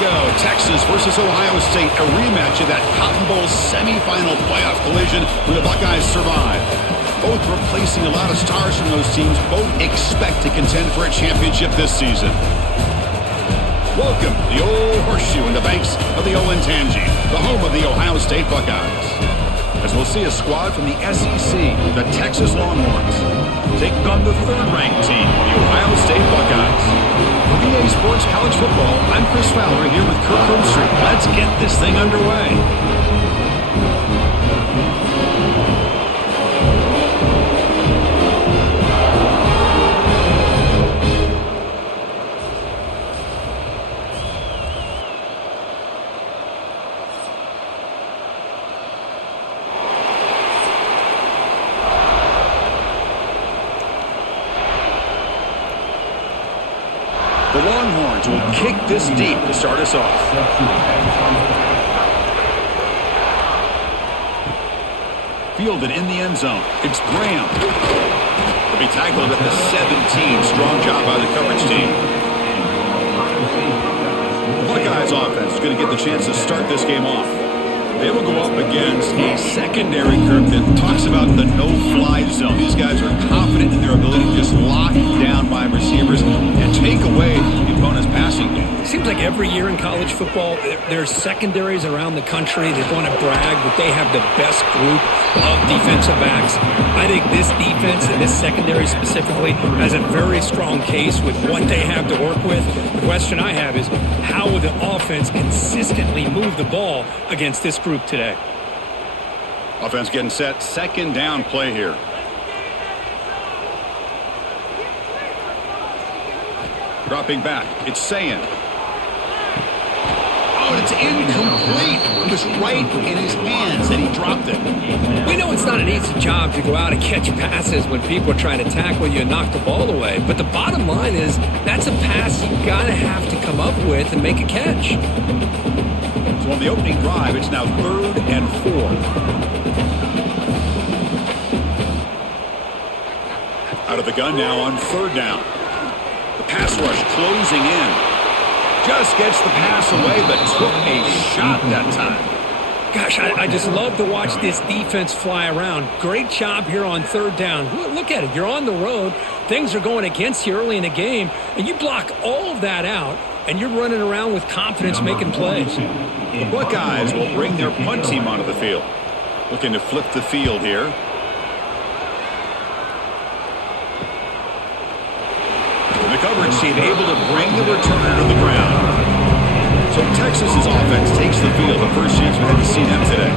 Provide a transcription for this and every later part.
go. Texas versus Ohio State, a rematch of that Cotton Bowl semifinal playoff collision where the Buckeyes survived. Both replacing a lot of stars from those teams. Both expect to contend for a championship this season. Welcome to the Old Horseshoe in the banks of the Olentangy, the home of the Ohio State Buckeyes. As we'll see a squad from the SEC, the Texas Longhorns, taking on the third-ranked team, the Ohio State Buckeyes. For EA Sports College Football, I'm Chris Fowler here with Kirk Herbstreit. Let's get this thing underway. The Longhorns will kick this deep to start us off. Fielded in the end zone. It's Graham. He'll be tackled at the 17. Strong job by the coverage team. The Buckeyes offense is going to get the chance to start this game off. They will go up against a secondary group that talks about the no-fly zone. These guys are confident in their ability to just lock down by receivers and take away the opponent's passing game. Seems like every year in college football, there's secondaries around the country that want to brag that they have the best group of defensive backs. I think this defense and this secondary specifically has a very strong case with what they have to work with. The question I have is, how will the offense consistently move the ball against this group today? Offense getting set. Second down play here. Dropping back. It's Sayin. Oh, and it's incomplete. It was right in his hands, and he dropped it. We know it's not an easy job to go out and catch passes when people are trying to tackle you and knock the ball away. But the bottom line is that's a pass you got to have to come up with and make a catch. So on the opening drive, it's now 3rd and 4. Out of the gun now on 3rd down. The pass rush closing in. Just gets the pass away, but took a shot that time. Gosh, I just love to watch this defense fly around. Great job here on 3rd down. Look at it. You're on the road. Things are going against you early in the game, and you block all of that out, and you're running around with confidence making plays. The Buckeyes will bring their punt team onto the field. Looking to flip the field here. The coverage team able to bring the returner to the ground. So Texas's offense takes the field. The first chance we had to see them today.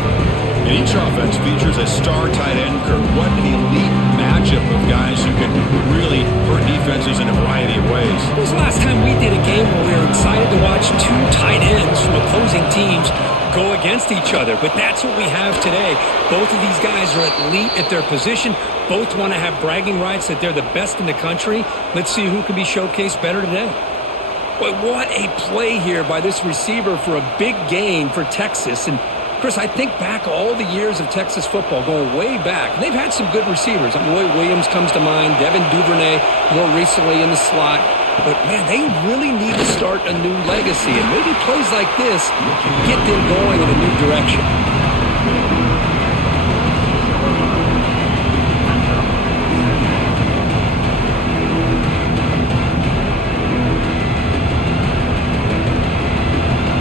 And each offense features a star tight end. Kirk, what an elite matchup of guys who can really hurt defenses in a variety of ways. When was the last time we did a game where we were excited to watch two tight ends from opposing teams go against each other? But that's what we have today. Both of these guys are elite at their position. Both want to have bragging rights that they're the best in the country. Let's see who can be showcased better today. Boy, what a play here by this receiver for a big gain for Texas. And Chris, I think back all the years of Texas football, going way back. They've had some good receivers. Roy Williams comes to mind, Devin Duvernay more recently in the slot. But, man, they really need to start a new legacy. And maybe plays like this can get them going in a new direction.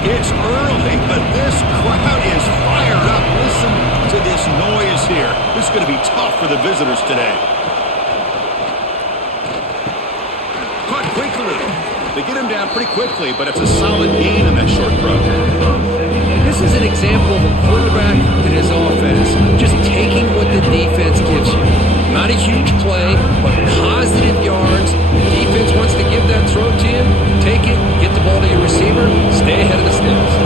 It's early, but this crowd is fired up. Listen to this noise here. This is going to be tough for the visitors today. Caught quickly. They get him down pretty quickly, but it's a solid gain on that short throw. This is an example of a quarterback and his offense just taking what the defense gives you. Not a huge play, but positive yards. The defense wants to give that throw to you. Take it, get the ball to your receiver, stay ahead of the sticks.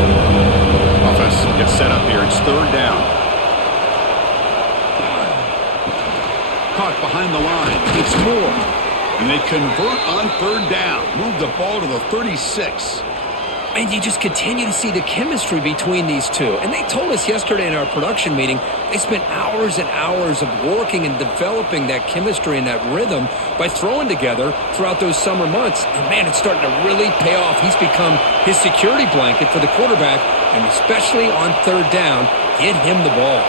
Offense gets set up here. It's 3rd down. Caught behind the line. It's Moore. And they convert on 3rd down. Move the ball to the 36. And you just continue to see the chemistry between these two. And they told us yesterday in our production meeting, they spent hours and hours of working and developing that chemistry and that rhythm by throwing together throughout those summer months. And man, it's starting to really pay off. He's become his security blanket for the quarterback, and especially on third down, get him the ball.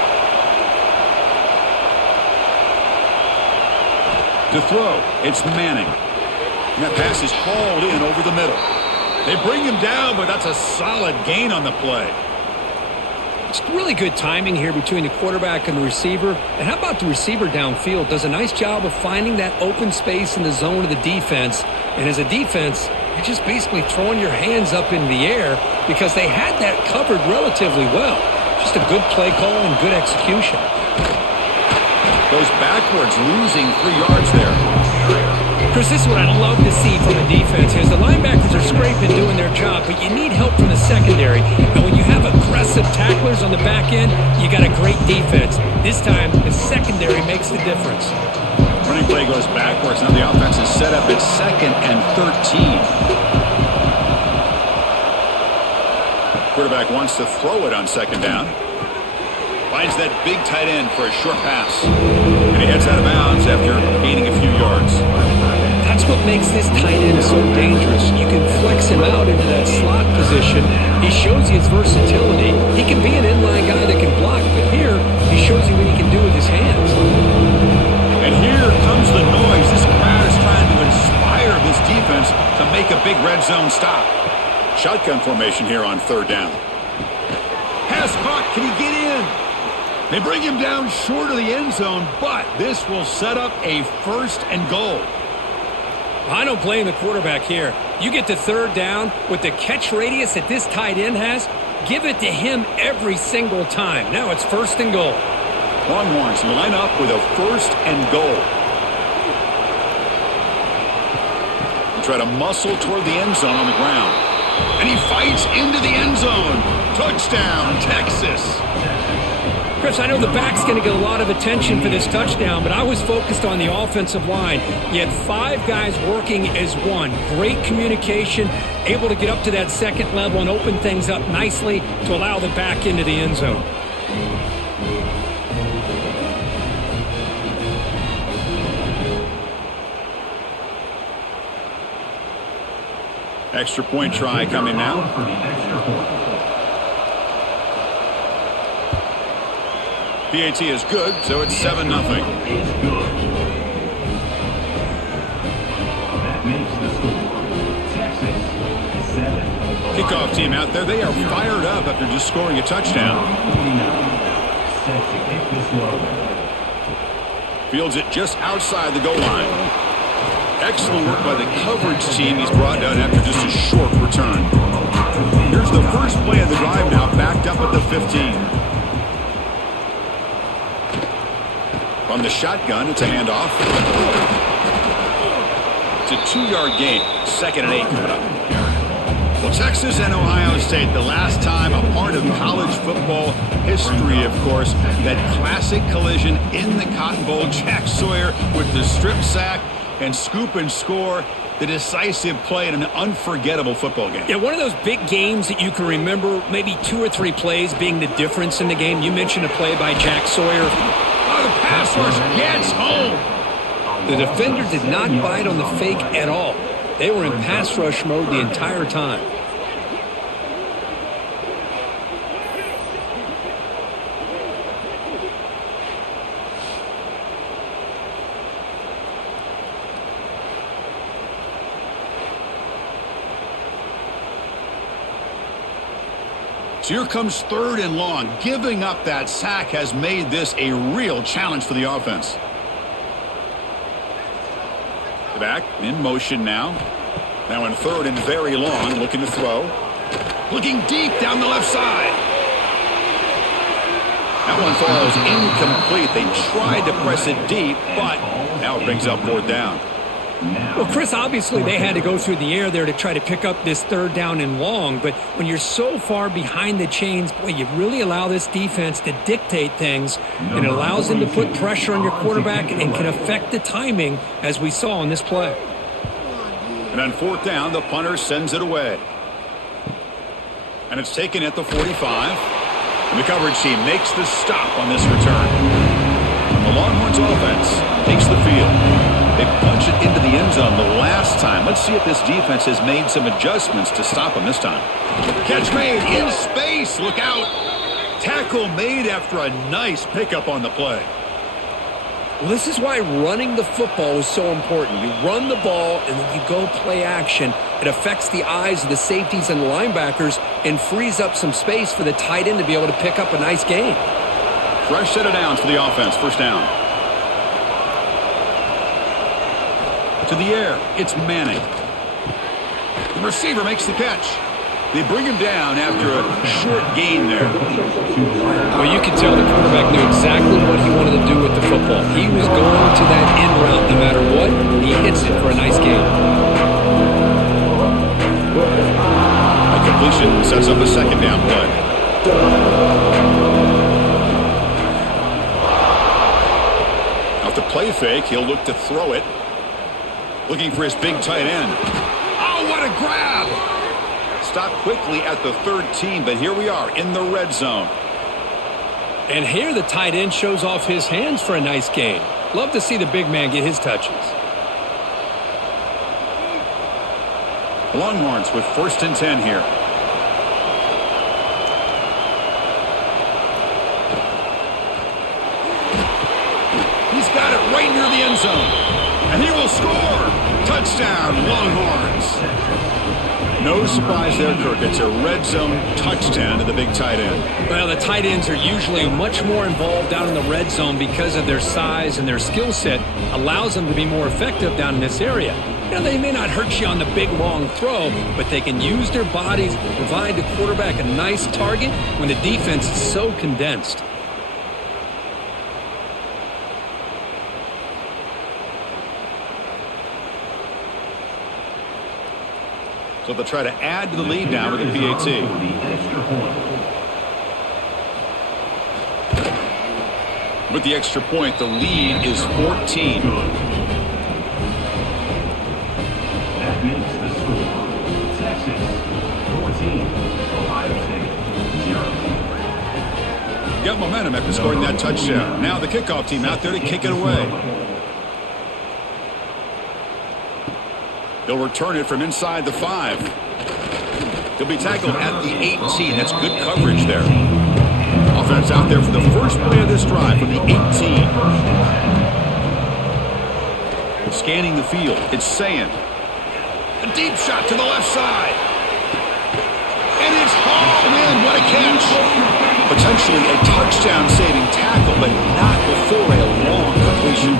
To throw, it's Manning. And that pass is hauled in over the middle. They bring him down, but that's a solid gain on the play. It's really good timing here between the quarterback and the receiver. And how about the receiver downfield? Does a nice job of finding that open space in the zone of the defense. And as a defense, you're just basically throwing your hands up in the air because they had that covered relatively well. Just a good play call and good execution. Goes backwards, losing 3 yards there. Chris, this is what I love to see from the defense is the linebackers are scraping, doing their job, but you need help from the secondary. And when you have aggressive tacklers on the back end, you got a great defense. This time, the secondary makes the difference. Running play goes backwards. Now the offense is set up at 2nd and 13. Quarterback wants to throw it on 2nd down. Finds that big tight end for a short pass. And he heads out of bounds after gaining a few yards. That's what makes this tight end so dangerous. You can flex him out into that slot position. He shows you his versatility. He can be an inline guy that can block, but here he shows you what he can do with his hands. And here comes the noise. This crowd is trying to inspire this defense to make a big red zone stop. Shotgun formation here on 3rd down. Pass caught. Can he get in? They bring him down short of the end zone, but this will set up a 1st and goal. I don't blame the quarterback here. You get to 3rd down with the catch radius that this tight end has, give it to him every single time. Now it's 1st and goal. Longhorns line up with a 1st and goal. They try to muscle toward the end zone on the ground. And he fights into the end zone. Touchdown, Texas. Chris, I know the back's going to get a lot of attention for this touchdown, but I was focused on the offensive line. You had 5 guys working as one. Great communication, able to get up to that 2nd level and open things up nicely to allow the back into the end zone. Extra point try coming now. PAT is good, so it's 7-0. Kickoff team out there. They are fired up after just scoring a touchdown. Fields it just outside the goal line. Excellent work by the coverage team he's brought down after just a short return. Here's the first play of the drive now, backed up at the 15. From the shotgun, it's a handoff. It's a 2-yard gain. 2nd and 8 coming up. Well, Texas and Ohio State, the last time a part of college football history, of course, that classic collision in the Cotton Bowl. Jack Sawyer with the strip sack and scoop and score. The decisive play in an unforgettable football game. Yeah, one of those big games that you can remember, maybe 2 or 3 plays being the difference in the game. You mentioned a play by Jack Sawyer. Oh, the pass rush gets home. The defender did not bite on the fake at all. They were in pass rush mode the entire time. So here comes 3rd and long. Giving up that sack has made this a real challenge for the offense. Back in motion now. Now in 3rd and very long, looking to throw. Looking deep down the left side. That one falls incomplete. They tried to press it deep, but now it brings up 4th down. Well, Chris, obviously they had to go through the air there to try to pick up this 3rd down and long, but when you're so far behind the chains, boy, you really allow this defense to dictate things, and it allows them to put pressure on your quarterback and can affect the timing, as we saw in this play. And on 4th down, the punter sends it away. And it's taken at the 45. And the coverage team makes the stop on this return. And the Longhorns offense takes the field. They punch it into the end zone the last time. Let's see if this defense has made some adjustments to stop them this time. Catch made in space. Look out. Tackle made after a nice pickup on the play. Well, this is why running the football is so important. You run the ball, and then you go play action. It affects the eyes of the safeties and the linebackers and frees up some space for the tight end to be able to pick up a nice gain. Fresh set of downs for the offense. First down. To the air. It's Manning. The receiver makes the catch. They bring him down after a short gain there. Well, you can tell the quarterback knew exactly what he wanted to do with the football. He was going to that end route no matter what. He hits it for a nice gain. A completion sets up a second down play. Off the play fake, he'll look to throw it. Looking for his big tight end. Oh, what a grab! Stopped quickly at the 13, but here we are in the red zone. And here the tight end shows off his hands for a nice gain. Love to see the big man get his touches. The Longhorns with 1st and 10 here. He's got it right near the end zone. And he will score. Touchdown, Longhorns. No surprise there, Kirk. It's a red zone touchdown to the big tight end. Well, the tight ends are usually much more involved down in the red zone because of their size and their skill set allows them to be more effective down in this area. Now, they may not hurt you on the big, long throw, but they can use their bodies to provide the quarterback a nice target when the defense is so condensed. So they'll try to add to the lead now with a PAT. With the extra point, the lead is 14. That makes the score Texas 14, Ohio State 0. Got momentum after scoring that touchdown. Now the kickoff team out there to kick it away. They'll return it from inside the 5. He'll be tackled at the 18. That's good coverage there. Offense out there for the first play of this drive from the 18. Scanning the field. It's Sand. A deep shot to the left side. And it's hauled in. What a catch. Potentially a touchdown-saving tackle, but not before a long completion.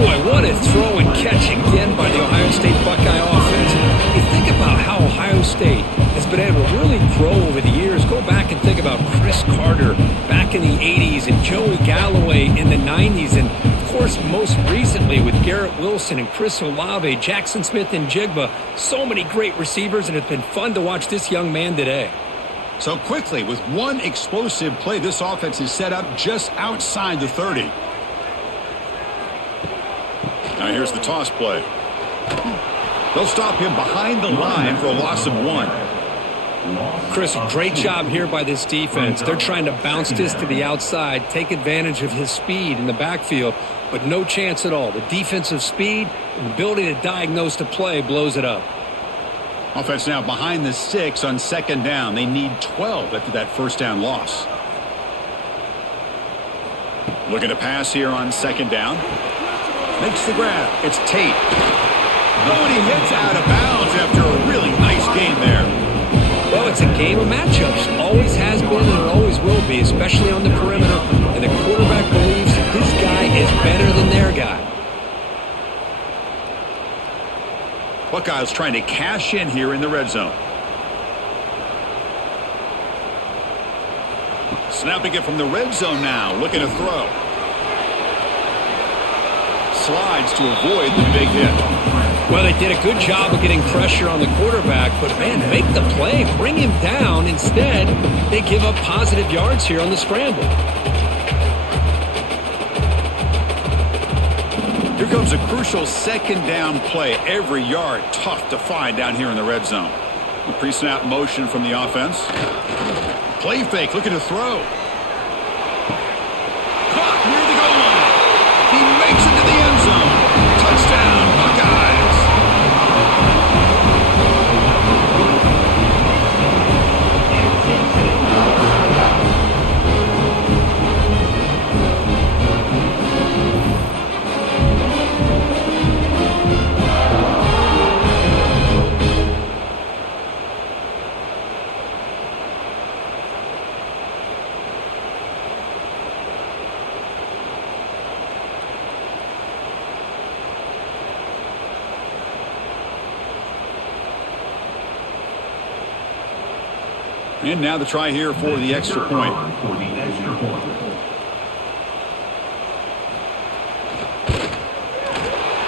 Boy, what a throw and catch again by the Ohio State Buckeye offense. You think about how Ohio State has been able to really grow over the years. Go back and think about Chris Carter back in the 80s and Joey Galloway in the 90s. And, of course, most recently with Garrett Wilson and Chris Olave, Jackson Smith and Jigba. So many great receivers, and it's been fun to watch this young man today. So quickly, with one explosive play, this offense is set up just outside the 30. Now here's the toss play. They'll stop him behind the line for a loss of 1. Chris, great job here by this defense. They're trying to bounce this to the outside, take advantage of his speed in the backfield, but no chance at all. The defensive speed and ability to diagnose the play blows it up. Offense now behind the 6 on 2nd down. They need 12 after that first down loss. Looking to pass here on 2nd down. Makes the grab. It's Tate. Oh, and he hits out of bounds after a really nice game there. Well, it's a game of matchups. Always has been and it always will be, especially on the perimeter. And the quarterback believes his guy is better than their guy. Buckeyes trying to cash in here in the red zone. Snapping it from the red zone now. Looking to throw. Slides to avoid the big hit. Well, they did a good job of getting pressure on the quarterback, but, man, make the play, bring him down. Instead, they give up positive yards here on the scramble. Here comes a crucial 2nd down play. Every yard tough to find down here in the red zone. Pre-snap motion from the offense. Play fake, looking to throw. Caught near the goal line. He makes it to the end zone. Touchdown, Buckeyes. And now the try here for the extra point. For the extra point.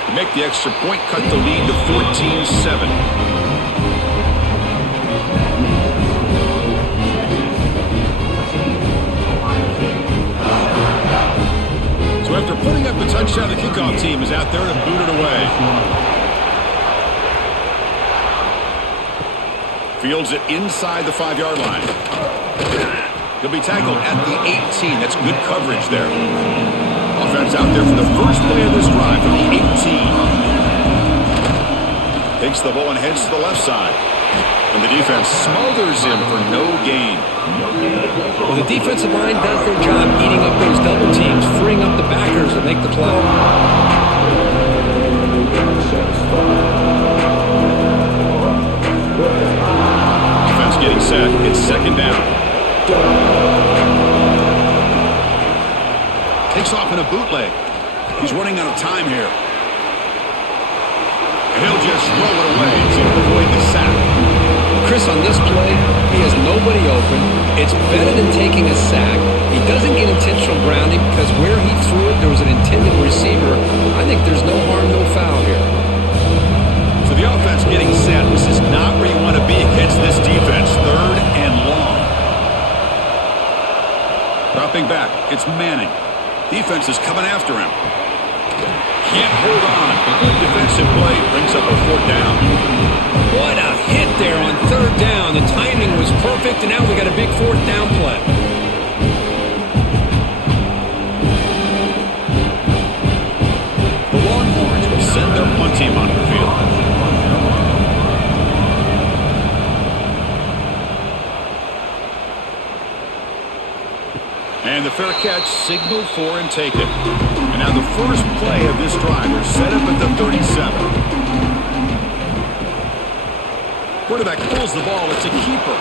To make the extra point, cut the lead to 14-7. So after putting up the touchdown, the kickoff team is out there to boot it away. Fields it inside the 5-yard line. He'll be tackled at the 18. That's good coverage there. Offense out there for the first play of this drive from the 18. Takes the ball and heads to the left side. And the defense smothers him for no gain. Well, the defensive line does their job eating up those double teams, freeing up the backers to make the play. Getting set. It's second down. Takes off in a bootleg. He's running out of time here. He'll just throw it away to avoid the sack. Chris, on this play, he has nobody open. It's better than taking a sack. He doesn't get intentional grounding because where he threw it, there was an intended receiver. I think there's no harm, no foul here. So the offense getting set. This is not where you want to be against this defense. Third and long. Dropping back. It's Manning. Defense is coming after him. Can't hold on. Good defensive play brings up a 4th down. What a hit there on 3rd down. The timing was perfect, and now we got a big 4th down play. The Longhorns will send their punt team onto the field. And the fair catch signaled for and taken. And now the first play of this drive. They're set up at the 37. Quarterback pulls the ball. It's a keeper.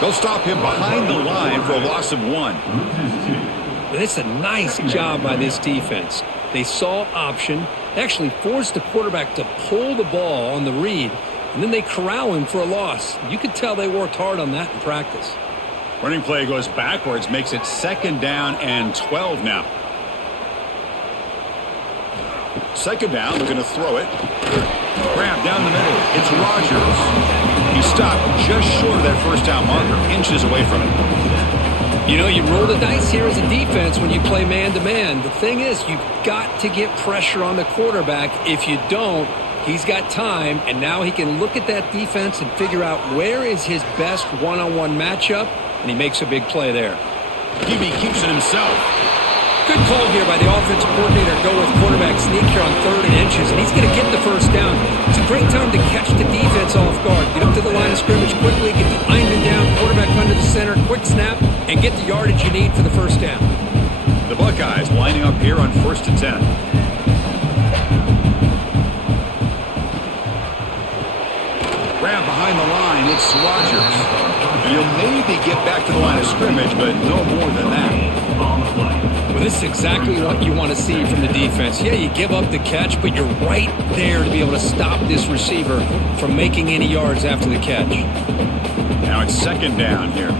They'll stop him behind the line for a loss of 1. And it's a nice job by this defense. They saw option. They actually forced the quarterback to pull the ball on the read, and then they corral him for a loss. You could tell they worked hard on that in practice. Running play goes backwards, makes it 2nd down and 12 now. 2nd down, they're going to throw it. Grab down the middle. It's Rodgers. He stopped just short of that 1st down marker, inches away from it. You know, you roll the dice here as a defense when you play man-to-man. The thing is, you've got to get pressure on the quarterback. If you don't, he's got time, and now he can look at that defense and figure out where is his best one-on-one matchup, and he makes a big play there. QB keeps it himself. Good call here by the offensive coordinator. Go with quarterback sneak here on 3rd and inches, and he's going to get the 1st down. It's a great time to catch the defense off guard. Get up to the line of scrimmage quickly, get the lineman down, quarterback under the center, quick snap, and get the yardage you need for the 1st down. The Buckeyes lining up here on 1st and 10. Grab behind the line. It's Rodgers. And he'll maybe get back to the line of scrimmage, but no more than that. Well, this is exactly what you want to see from the defense. Yeah, you give up the catch, but you're right there to be able to stop this receiver from making any yards after the catch. Now it's 2nd down here.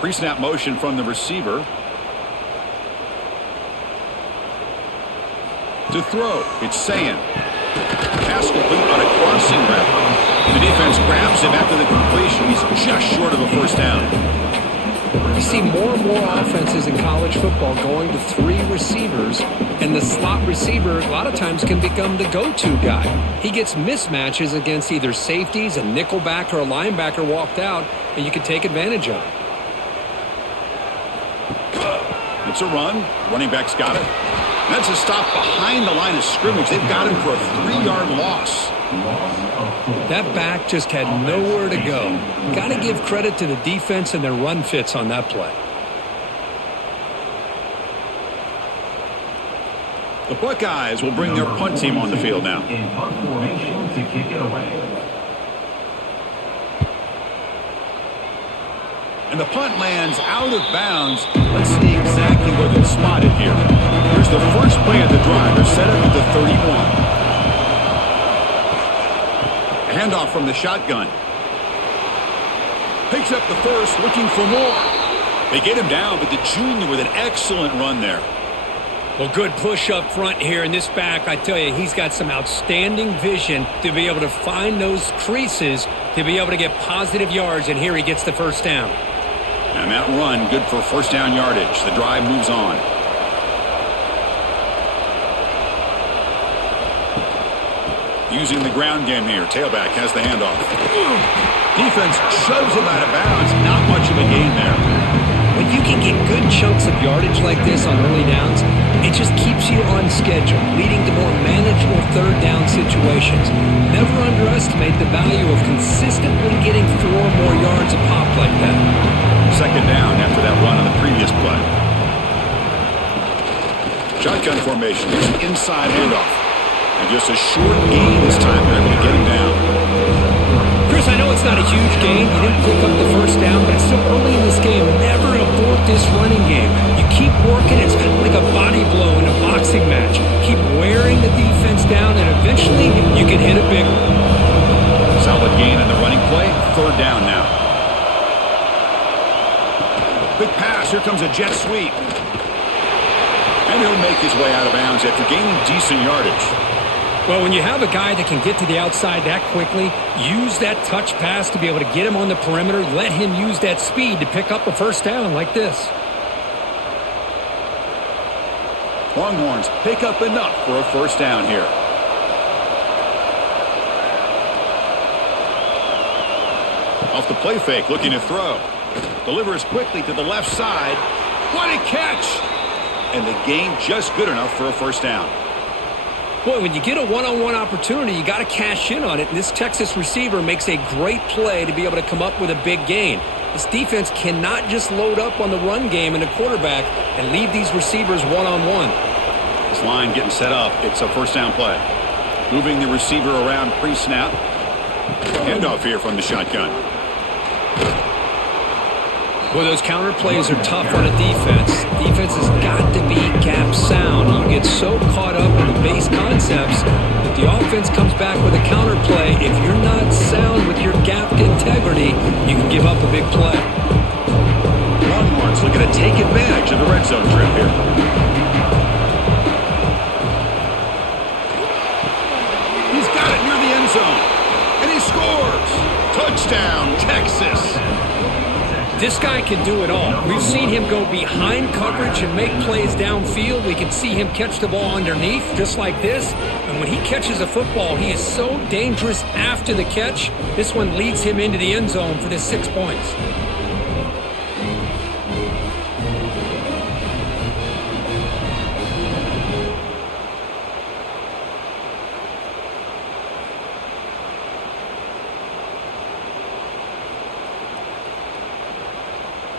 Pre-snap motion from the receiver. To throw, it's Sayan. Pass complete on a crossing route. The defense grabs him after the completion. He's just short of a 1st down. You see more and more offenses in college football going to 3 receivers, and the slot receiver a lot of times can become the go-to guy. He gets mismatches against either safeties, a nickelback, or a linebacker walked out, and you can take advantage of it. It's a run. Running back's got it. That's a stop behind the line of scrimmage. They've got him for a 3-yard loss. That back just had nowhere to go. Got to give credit to the defense and their run fits on that play. The Buckeyes will bring their punt team on the field now. In punt formation to kick it away. And the punt lands out of bounds. Let's see exactly where it's spotted here. Here's the first play of the drive. They're set up at the 31. Handoff from the shotgun. Picks up the first, looking for more. They get him down, but the junior with an excellent run there. Well, good push up front here in this back. I tell you, he's got some outstanding vision to be able to find those creases, to be able to get positive yards, and here he gets the first down. And that run, good for first down yardage. The drive moves on. Using the ground game here. Tailback has the handoff. Defense shoves him out of bounds. Not much of a gain there. When you can get good chunks of yardage like this on early downs, it just keeps you on schedule, leading to more manageable third down situations. Never underestimate the value of consistently getting 4 more yards a pop like that. Second down after that run on the previous play. Shotgun formation. There's an inside handoff. And just a short gain this time. They're able to get him down. Chris, I know it's not a huge gain. You didn't pick up the first down, but it's still early in this game. Never abort this running game. You keep working. It's kind of like a body blow in a boxing match. Keep wearing the defense down, and eventually you can hit a big one. Solid gain in the running play. Third down now. Quick pass. Here comes a jet sweep. And he'll make his way out of bounds after gaining decent yardage. Well, when you have a guy that can get to the outside that quickly, use that touch pass to be able to get him on the perimeter, let him use that speed to pick up a first down like this. Longhorns pick up enough for a first down here. Off the play fake, looking to throw. Delivers quickly to the left side. What a catch! And the gain just good enough for a first down. Boy, when you get a one-on-one opportunity, you got to cash in on it. And this Texas receiver makes a great play to be able to come up with a big gain. This defense cannot just load up on the run game and the quarterback and leave these receivers one-on-one. This line getting set up. It's a first down play. Moving the receiver around pre-snap. Handoff here from the shotgun. Boy, those counter plays are tough on a defense. Defense has got to be gap sound. You get so caught up in the base concepts that the offense comes back with a counter play. If you're not sound with your gap integrity, you can give up a big play. Longhorns looking to take advantage of the red zone trip here. He's got it near the end zone. And he scores. Touchdown, Texas. This guy can do it all. We've seen him go behind coverage and make plays downfield. We can see him catch the ball underneath, just like this. And when he catches a football, he is so dangerous after the catch. This one leads him into the end zone for this 6 points.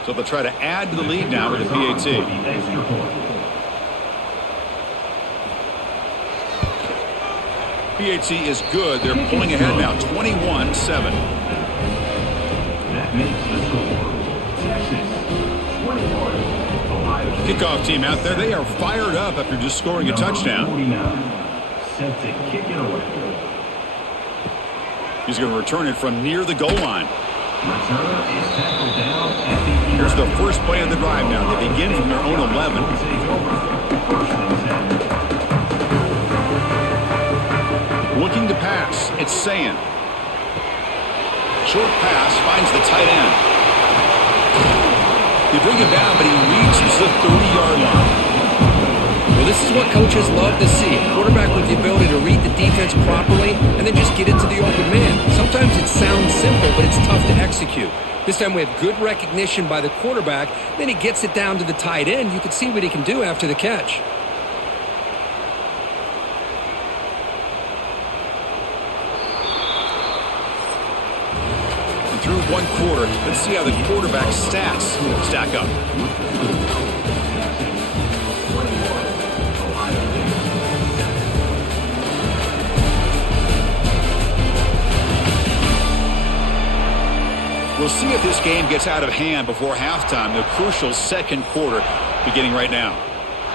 So they'll try to add to the lead now with the PAT. PAT is good. They're pulling ahead now, 21-7. That makes the score. Texas 21. Ohio State. Kickoff team out there. They are fired up after just scoring a touchdown. 49. Set to kick it away. He's going to return it from near the goal line. Returner is tackled down at the Here's the first play of the drive now. They begin from their own 11. Looking to pass. It's Sayin. Short pass finds the tight end. They bring him down, but he reaches the 30-yard line. Well, this is what coaches love to see. A quarterback with the ability to read the defense properly and then just get it to the open man. Sometimes it sounds simple, but it's tough to execute. This time we have good recognition by the quarterback. Then he gets it down to the tight end. You can see what he can do after the catch. And through one quarter, let's see how the quarterback's stats stack up. We'll see if this game gets out of hand before halftime, the crucial second quarter beginning right now.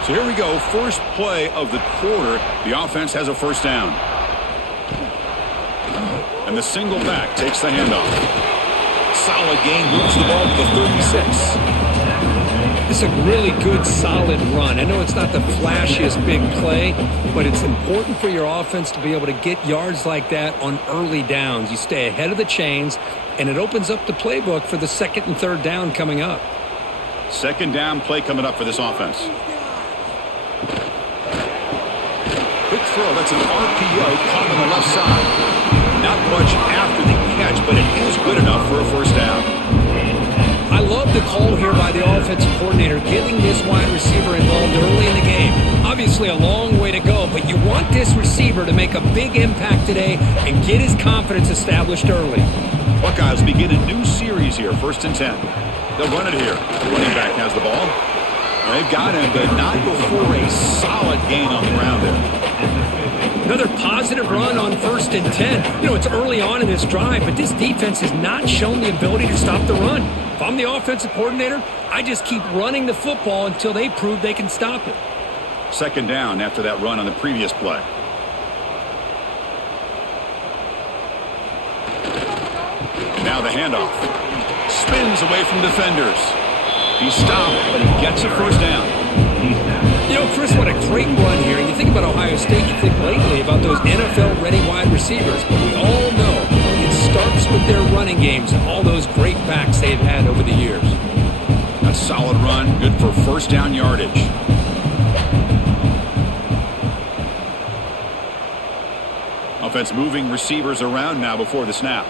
So here we go, first play of the quarter. The offense has a first down. And the single back takes the handoff. Solid gain, moves the ball to the 36. It's a really good, solid run. I know it's not the flashiest big play, but it's important for your offense to be able to get yards like that on early downs. You stay ahead of the chains, and it opens up the playbook for the second and third down coming up. Second down play coming up for this offense. Quick throw, that's an RPO caught on the left side. Not much after the catch, but it is good enough for a first down. I love the call here by the offensive coordinator, getting this wide receiver involved early in the game. Obviously a long way to go, but you want this receiver to make a big impact today and get his confidence established early. Buckeyes begin a new series here, 1st and 10. They'll run it here. The running back has the ball. They've got him, but not before a solid gain on the ground there. Another positive run on 1st and 10. You know, it's early on in this drive, but this defense has not shown the ability to stop the run. If I'm the offensive coordinator, I just keep running the football until they prove they can stop it. Second down after that run on the previous play. And now the handoff. Spins away from defenders. He's stopped, but he gets a first down. You know, Chris, what a great run here. And you think about Ohio State, you think lately about those NFL-ready wide receivers. But we all know it starts with their running games and all those great backs they've had over the years. A solid run, good for first down yardage. Offense moving receivers around now before the snap.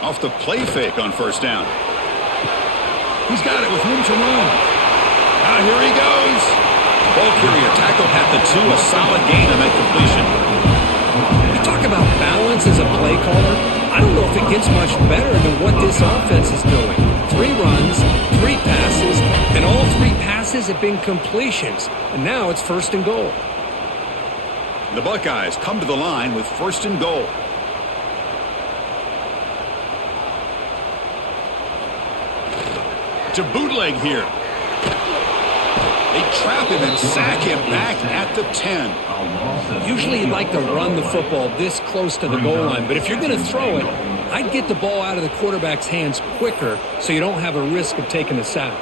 Off the play fake on first down. He's got it with room to run. Now here he goes. Ball carrier tackled at the 2, a solid gain on that completion. You talk about balance as a play caller. I don't know if it gets much better than what this offense is doing. 3 runs, 3 passes, and all 3 passes have been completions. And now it's 1st and goal. The Buckeyes come to the line with 1st and goal. To bootleg here. They trap him and sack him back at the 10. Usually you'd like to run the football this close to the goal line, but if you're going to throw it, I'd get the ball out of the quarterback's hands quicker so you don't have a risk of taking a sack.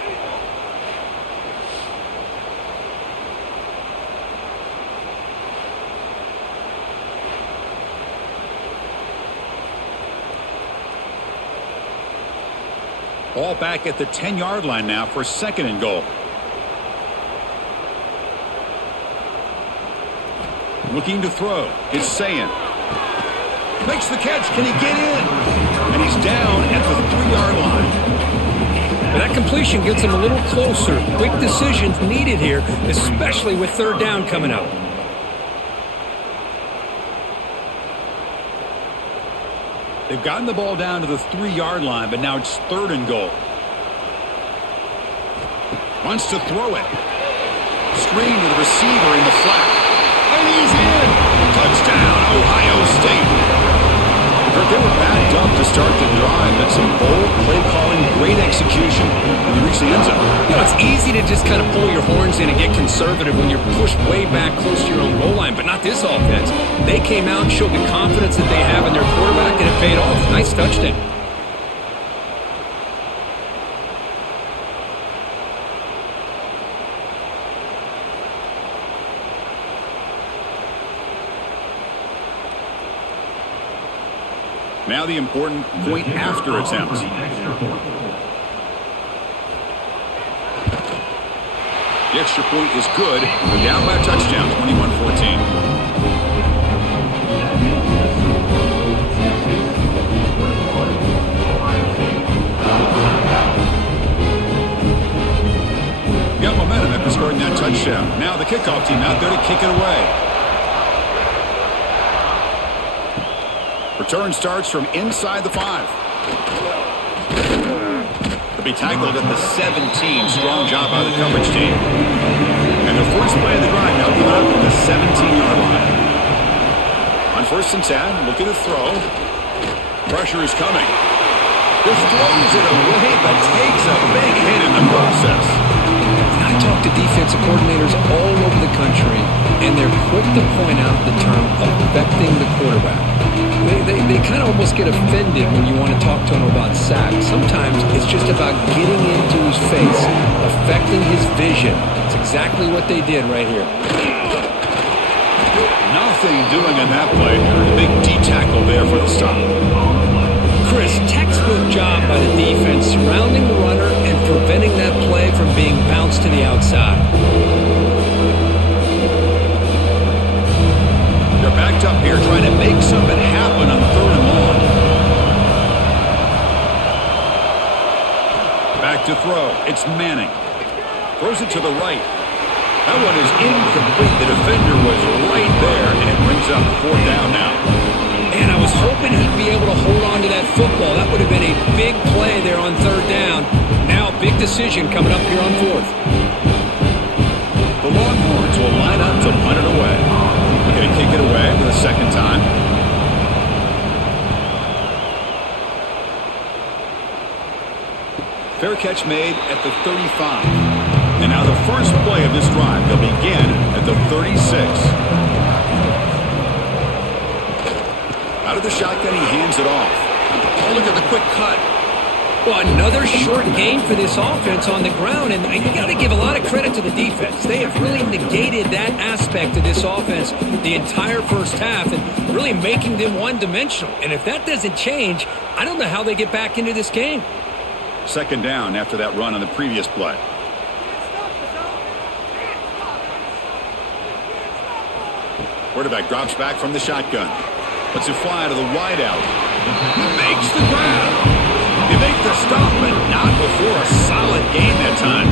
Ball back at the 10-yard line now for 2nd and goal. Looking to throw. It's Sayin. Makes the catch. Can he get in? And he's down at the 3-yard line. And that completion gets him a little closer. Quick decisions needed here, especially with 3rd down coming up. They've gotten the ball down to the 3-yard line, but now it's 3rd and goal. Wants to throw it. Screen to the receiver in the flat. And he's in! Touchdown, Ohio State! Kurt, they were backed up to start the drive, but some bold play calling, great execution, and they reached the end zone. You know, it's easy to just kind of pull your horns in and get conservative when you're pushed way back close to your own goal line, but not this offense. They came out and showed the confidence that they have in their quarterback, and it paid off. Nice touchdown. Now the important point after attempt. The extra point is good. They're down by a touchdown, 21-14. Got momentum after scoring that touchdown. Now the kickoff team out there to kick it away. Return starts from inside the 5. They'll be tackled at the 17. Strong job by the coverage team. And the first play of the drive now coming up from the 17-yard line. On 1st and 10, looking to throw. Pressure is coming. Just throws it away, but takes a big hit in the process. I talk to defensive coordinators all over the country, and they're quick to point out the term affecting the quarterback. They kind of almost get offended when you want to talk to them about sacks. Sometimes it's just about getting into his face, affecting his vision. It's exactly what they did right here. Nothing doing in that play. A big D-tackle there for the stop. Chris, textbook job by the defense surrounding the runner and preventing that play from being bounced to the outside. They're backed up here trying to make something happen on 3rd and long. Back to throw. It's Manning. Throws it to the right. That one is incomplete. The defender was right there, and it brings up 4th down now. And I was hoping he'd be able to hold on to that football. That would have been a big play there on 3rd down. Now, big decision coming up here on 4th. The Longhorns will line up to punt it away. They're going to kick it away for the 2nd time. Fair catch made at the 35. And now the first play of this drive. They'll begin at the 36. Out of the shotgun, he hands it off. Oh, look at the quick cut. Well, another short gain for this offense on the ground, and you got to give a lot of credit to the defense. They have really negated that aspect of this offense the entire first half and really making them one-dimensional. And if that doesn't change, I don't know how they get back into this game. 2nd down after that run on the previous play. Quarterback drops back from the shotgun. Lets it fly to the wideout. He makes the grab. He makes the stop, but not before a solid gain that time.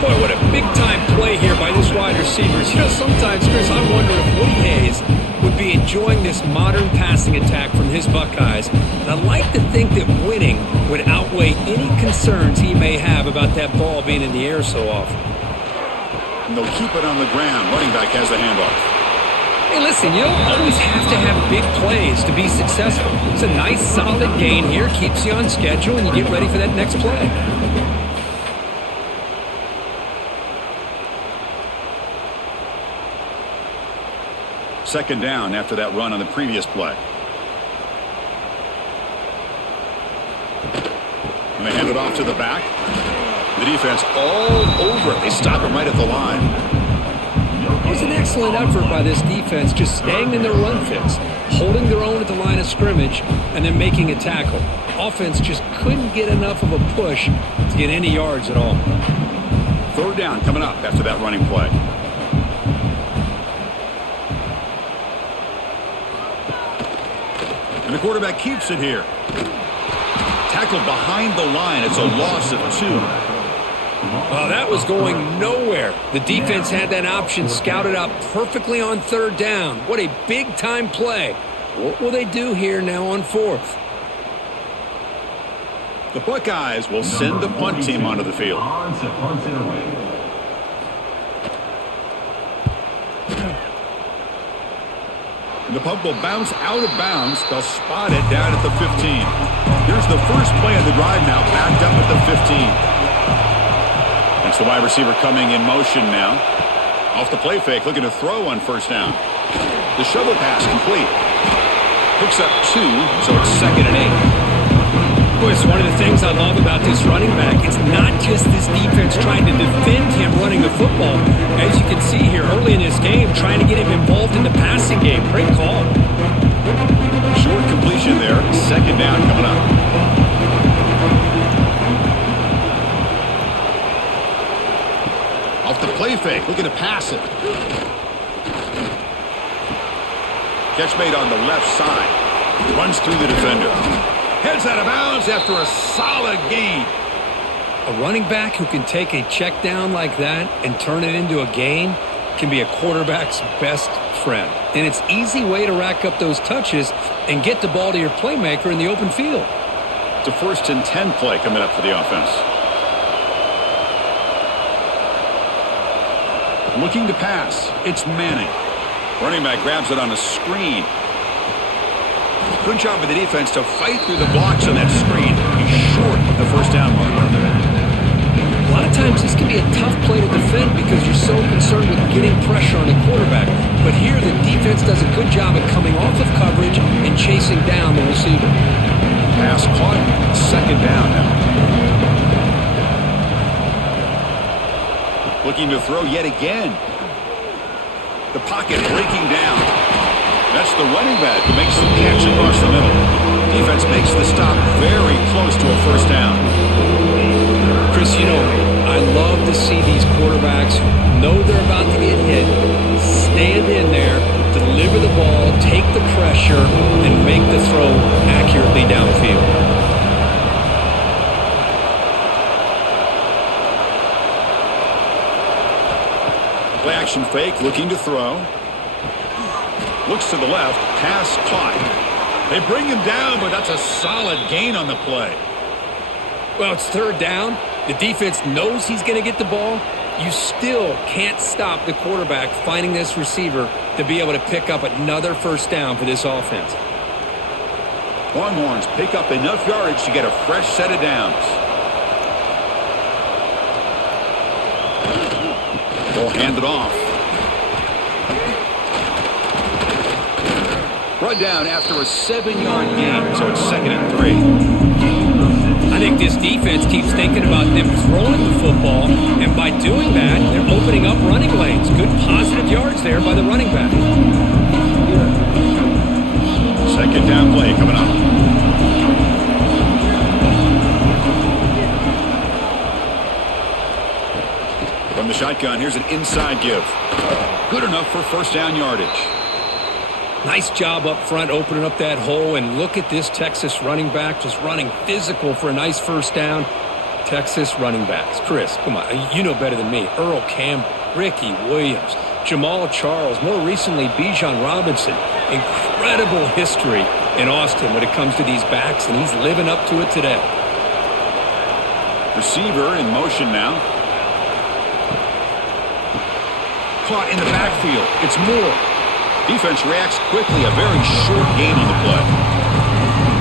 Boy, what a big-time play here by this wide receiver. You know, sometimes, Chris, I wonder if Woody Hayes would be enjoying this modern passing attack from his Buckeyes. And I'd like to think that winning would outweigh any concerns he may have about that ball being in the air so often. And they'll keep it on the ground. Running back has the handoff. Hey, listen, you don't always have to have big plays to be successful. It's a nice, solid gain here, keeps you on schedule, and you get ready for that next play. Second down after that run on the previous play. And they hand it off to the back. The defense all over it. They stop him right at the line. It was an excellent effort by this defense, just staying in their run fits, holding their own at the line of scrimmage, and then making a tackle. Offense just couldn't get enough of a push to get any yards at all. 3rd down coming up after that running play. And the quarterback keeps it here. Tackled behind the line. It's a loss of 2. Well, that was going nowhere. The defense had that option scouted out perfectly on 3rd down. What a big-time play. What will they do here now on 4th? The Buckeyes will send the punt team onto the field. And the punt will bounce out of bounds. They'll spot it down at the 15. Here's the first play of the drive now, backed up at the 15. That's the wide receiver coming in motion now. Off the play fake, looking to throw on 1st down. The shovel pass complete. Picks up 2, so it's 2nd and 8. Boy, it's one of the things I love about this running back. It's not just this defense trying to defend him running the football. As you can see here early in this game, trying to get him involved in the passing game. Great call. Short completion there. 2nd down coming up. Off the play fake, looking to pass it. Catch made on the left side. Runs through the defender. Heads out of bounds after a solid gain. A running back who can take a check down like that and turn it into a gain can be a quarterback's best friend. And it's an easy way to rack up those touches and get the ball to your playmaker in the open field. It's a 1st and 10 play coming up for the offense. Looking to pass. It's Manning. Running back grabs it on a screen. Good job of the defense to fight through the blocks on that screen. He's short of the first down mark. A lot of times this can be a tough play to defend because you're so concerned with getting pressure on the quarterback. But here the defense does a good job of coming off of coverage and chasing down the receiver. Pass caught. 2nd down now. Looking to throw yet again. The pocket breaking down. That's the running back who makes the catch across the middle. Defense makes the stop very close to a first down. Chris, you know, I love to see these quarterbacks who know they're about to get hit, stand in there, deliver the ball, take the pressure, and make the throw accurately downfield. Play action fake, looking to throw. Looks to the left, pass caught. They bring him down, but that's a solid gain on the play. Well, it's 3rd down. The defense knows he's going to get the ball. You still can't stop the quarterback finding this receiver to be able to pick up another first down for this offense. Longhorns pick up enough yardage to get a fresh set of downs. Ball handed off. Brought down after a 7-yard gain, so it's 2nd and 3. I think this defense keeps thinking about them throwing the football, and by doing that, they're opening up running lanes. Good positive yards there by the running back. 2nd down play coming up. From the shotgun, here's an inside give. Good enough for first down yardage. Nice job up front opening up that hole, and look at this Texas running back just running physical for a nice first down. Texas running backs. Chris, come on, you know better than me. Earl Campbell, Ricky Williams, Jamal Charles, more recently Bijan Robinson. Incredible history in Austin when it comes to these backs, and he's living up to it today. Receiver in motion now. Caught in the backfield. It's Moore. Defense reacts quickly. A very short gain on the play.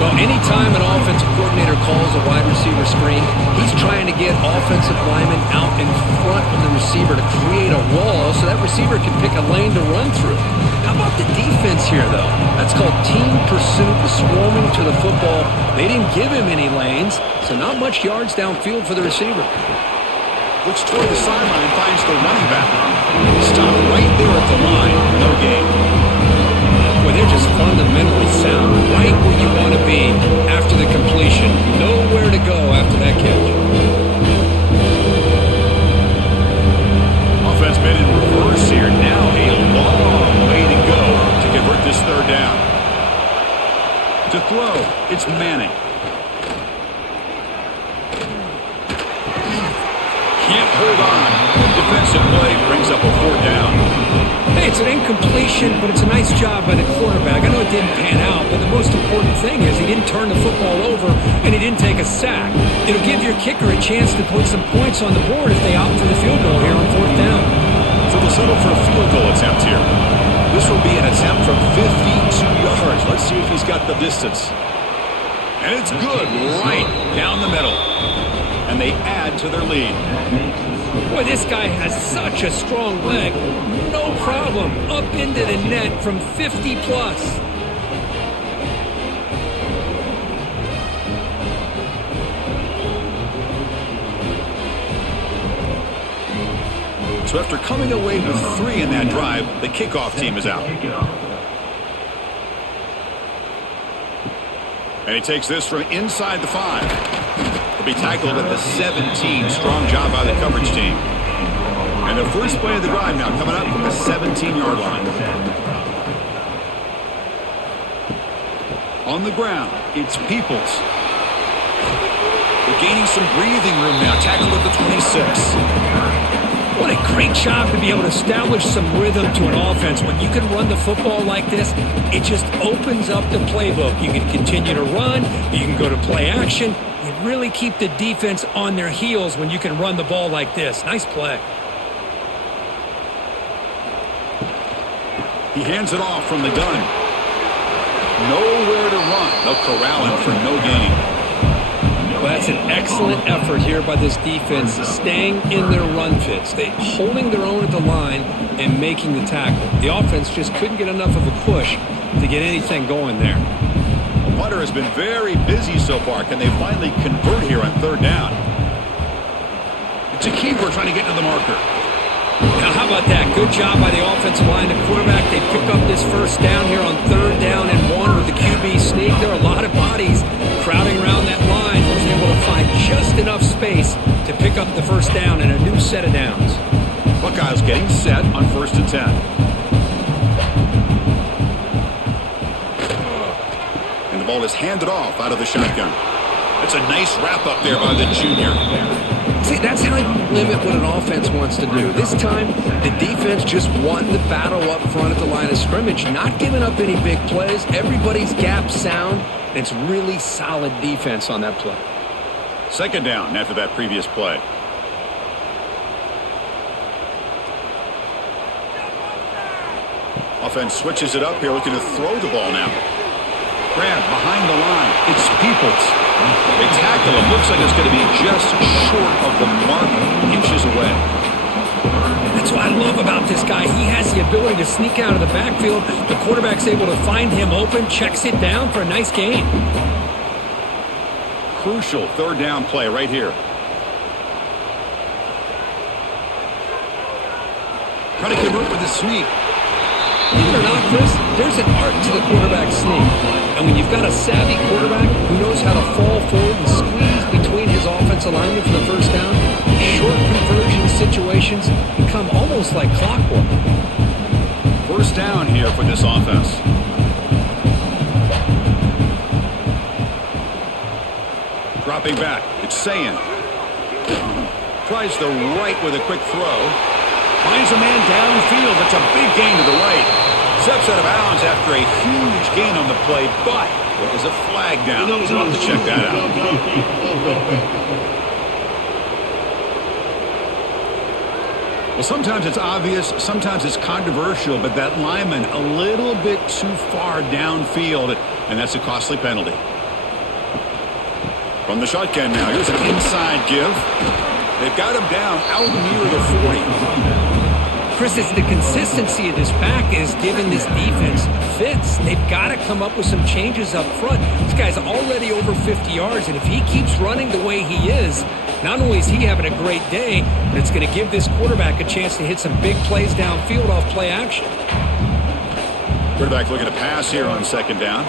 Well, anytime an offensive coordinator calls a wide receiver screen, he's trying to get offensive linemen out in front of the receiver to create a wall so that receiver can pick a lane to run through. How about the defense here, though? That's called team pursuit, swarming to the football. They didn't give him any lanes, so not much yards downfield for the receiver. Looks toward the sideline, finds the running back. Stopped right there at the line. No gain. Boy, they're just fundamentally sound. Right where you want to be after the completion. Nowhere to go after that catch. Offense made in reverse here. Now a long way to go to convert this 3rd down. To throw, it's Manning. Can't hold on. Defensive play brings up a 4th down. Hey, it's an incompletion, but it's a nice job by the quarterback. I know it didn't pan out, but the most important thing is he didn't turn the football over and he didn't take a sack. It'll give your kicker a chance to put some points on the board if they opt for the field goal here on 4th down. So they'll settle for a field goal attempt here. This will be an attempt from 52 yards. Let's see if he's got the distance. And it's good, right down the middle. And they add to their lead. Boy, this guy has such a strong leg. No problem. Up into the net from 50 plus. So after coming away with 3 in that drive, the kickoff team is out. And he takes this from inside the 5. He'll be tackled at the 17. Strong job by the coverage team. And First play of the drive now coming up from the 17-yard line. On the ground, it's Peoples. They're gaining some breathing room now. Tackled at the 26. What a great job to be able to establish some rhythm to an offense. When you can run the football like this, it just opens up the playbook. You can continue to run. You can go to play action. You really keep the defense on their heels when you can run the ball like this. Nice play. He hands it off from the gun. Nowhere to run. They'll corral him for no gain. Well, that's an excellent effort here by this defense, staying in their run fits. They holding their own at the line and making the tackle. The offense just couldn't get enough of a push to get anything going there. The punter has been very busy so far. Can they finally convert here on third down? It's a keeper trying to get to the marker. Now, how about that? Good job by the offensive line. The quarterback, they pick up this first down here on third down and 1 with the QB sneak. There are a lot of bodies crowding around that line. He was able to find just enough space to pick up the first down and a new set of downs. Buckeyes getting set on 1st and 10. And the ball is handed off out of the shotgun. That's a nice wrap up there by the junior. See, that's how you limit what an offense wants to do. This time, the defense just won the battle up front at the line of scrimmage, not giving up any big plays. Everybody's gap sound. It's really solid defense on that play. Second down after that previous play. Offense switches it up here, looking to throw the ball now. Grab behind the line. It's Peoples. They tackle him. Looks like it's going to be just short of the mark, inches away. That's what I love about this guy. He has the ability to sneak out of the backfield. The quarterback's able to find him open, checks it down for a nice gain. Crucial third down play right here. Trying to convert with the sneak. Believe it or not, Chris, there's an art to the quarterback sneak. And when you've got a savvy quarterback who knows how to fall forward and squeeze between his offensive linemen for the first down, short conversion situations become almost like clockwork. First down here for this offense. Dropping back, it's Sayin. Tries the right with a quick throw. Finds a man downfield. That's a big gain to the right. Steps out of bounds after a huge gain on the play, but there was a flag down. We'll have to check that out. Well, sometimes it's obvious, sometimes it's controversial, but that lineman a little bit too far downfield, and that's a costly penalty. From the shotgun now, here's an inside give. They've got him down out near the 40. Chris, it's the consistency of this back is giving this defense fits. They've got to come up with some changes up front. This guy's already over 50 yards, and if he keeps running the way he is, not only is he having a great day, but it's going to give this quarterback a chance to hit some big plays downfield off play action. Quarterback looking to pass here on second down.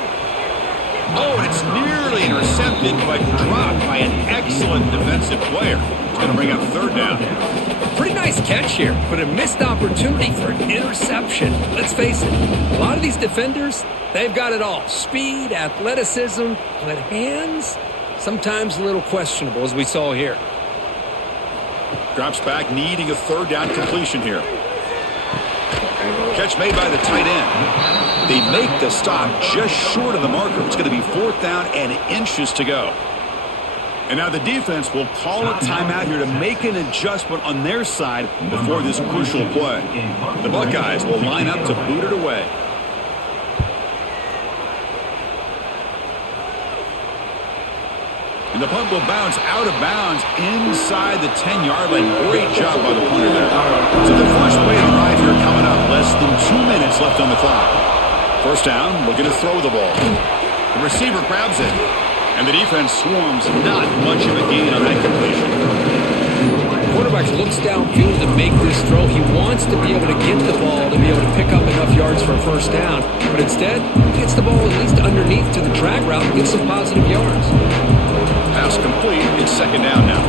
Oh, and it's nearly intercepted, but dropped by an excellent defensive player. It's going to bring up third down. Pretty nice catch here, but a missed opportunity for an interception. Let's face it, a lot of these defenders, they've got it all. Speed, athleticism, but hands, sometimes a little questionable, as we saw here. Drops back, needing a third down completion here. Catch made by the tight end. They make the stop just short of the marker. It's going to be fourth down and inches to go. And now the defense will call a timeout here to make an adjustment on their side before this crucial play. The Buckeyes will line up to boot it away. And the punt will bounce out of bounds inside the 10-yard line. Great job by the punter there. So the first play of the drive here coming up. Less than 2 minutes left on the clock. First down, looking to throw the ball. The receiver grabs it. And the defense swarms. Not much of a gain on that completion. Quarterback looks downfield to make this throw. He wants to be able to get the ball to be able to pick up enough yards for a first down. But instead, he gets the ball at least underneath to the drag route and gets some positive yards. Pass complete. It's second down now.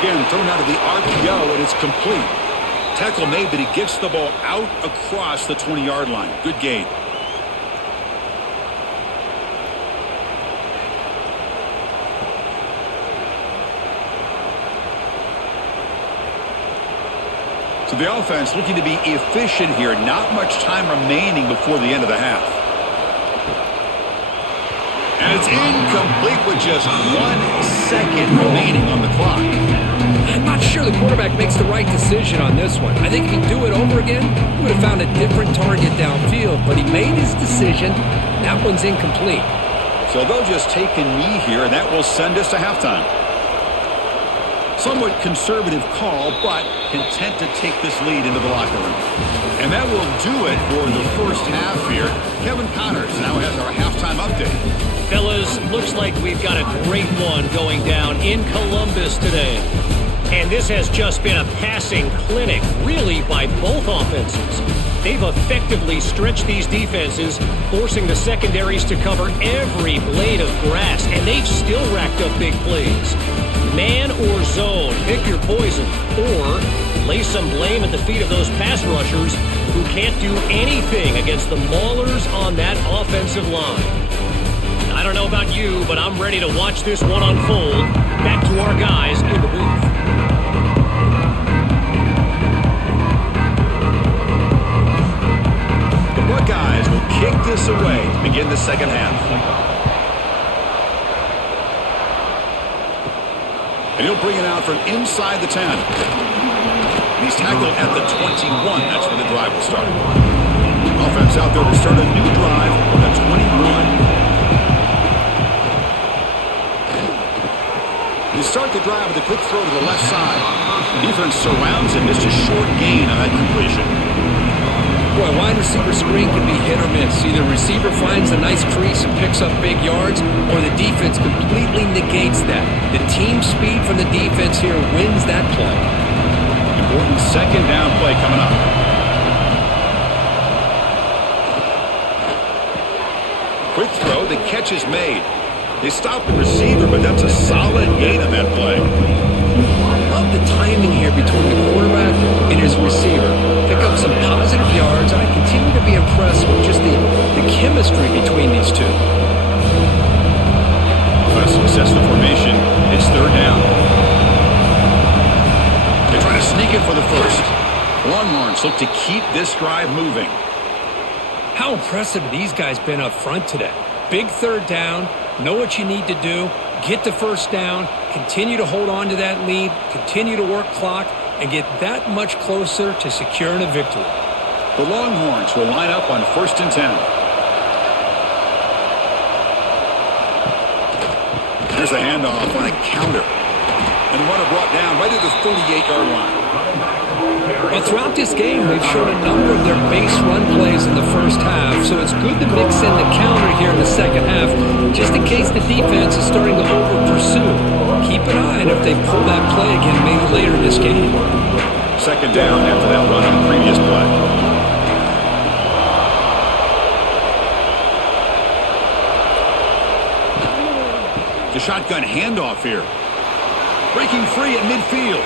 again, thrown out of the RPO, and it's complete. Tackle made, but he gets the ball out across the 20-yard line. Good gain. So the offense looking to be efficient here. Not much time remaining before the end of the half. And it's incomplete with just 1 second remaining on the clock. I'm not sure the quarterback makes the right decision on this one. I think if he'd do it over again, he would have found a different target downfield. But he made his decision. That one's incomplete. So they'll just take a knee here, and that will send us to halftime. Somewhat conservative call, but content to take this lead into the locker room. And that will do it for the first half here. Kevin Connors now has our halftime update. Fellas, looks like we've got a great one going down in Columbus today. And this has just been a passing clinic, really, by both offenses. They've effectively stretched these defenses, forcing the secondaries to cover every blade of grass, and they've still racked up big plays. Man or zone, pick your poison, or lay some blame at the feet of those pass rushers who can't do anything against the maulers on that offensive line. I don't know about you, but I'm ready to watch this one unfold. Back to our guys in the booth. The Buckeyes will kick this away to begin the second half. And he'll bring it out from inside the 10. He's tackled at the 21. That's when the drive will start. Offense out there to start a new drive from the 21. You start the drive with a quick throw to the left side. Defense surrounds him. Missed a short gain on that completion. Boy, wide receiver screen can be hit or miss. Either receiver finds a nice crease and picks up big yards, or the defense completely negates that. The team speed from the defense here wins that play. Important second down play coming up. Quick throw, the catch is made. They stop the receiver, but that's a solid gain on that play. Love the timing here between the quarterback and his receiver. Pick up some positive yards, and I continue to be impressed with just the chemistry between these two. Offense sets the formation. It's third down. They try to sneak it for the first. Longhorns look to keep this drive moving. How impressive have these guys been up front today? Big third down, know what you need to do, get the first down, continue to hold on to that lead, continue to work clock, and get that much closer to securing a victory. The Longhorns will line up on 1st and 10. There's a handoff on a counter. And runner brought down right at the 38-yard line. Well, throughout this game, they've shown a number of their base run plays in the first half, so it's good to mix in the counter here in the second half, just in case the defense is starting to over-pursue. Keep an eye on if they pull that play again maybe later in this game. Second down after that run on the previous play. The shotgun handoff here. Breaking free at midfield.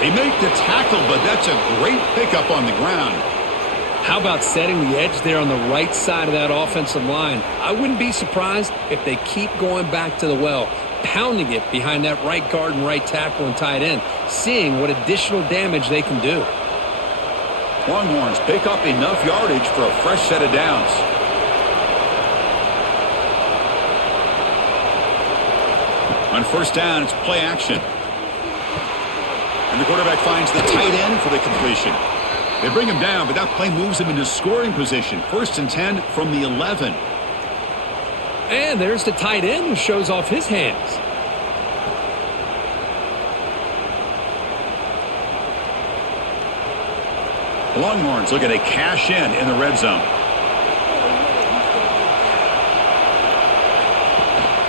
They make the tackle, but that's a great pickup on the ground. How about setting the edge there on the right side of that offensive line? I wouldn't be surprised if they keep going back to the well, pounding it behind that right guard and right tackle and tight end, seeing what additional damage they can do. Longhorns pick up enough yardage for a fresh set of downs. On first down, it's play action. And the quarterback finds the tight end for the completion. They bring him down, but that play moves him into scoring position. 1st and 10 from the 11. And there's the tight end who shows off his hands. The Longhorns looking to cash in the red zone.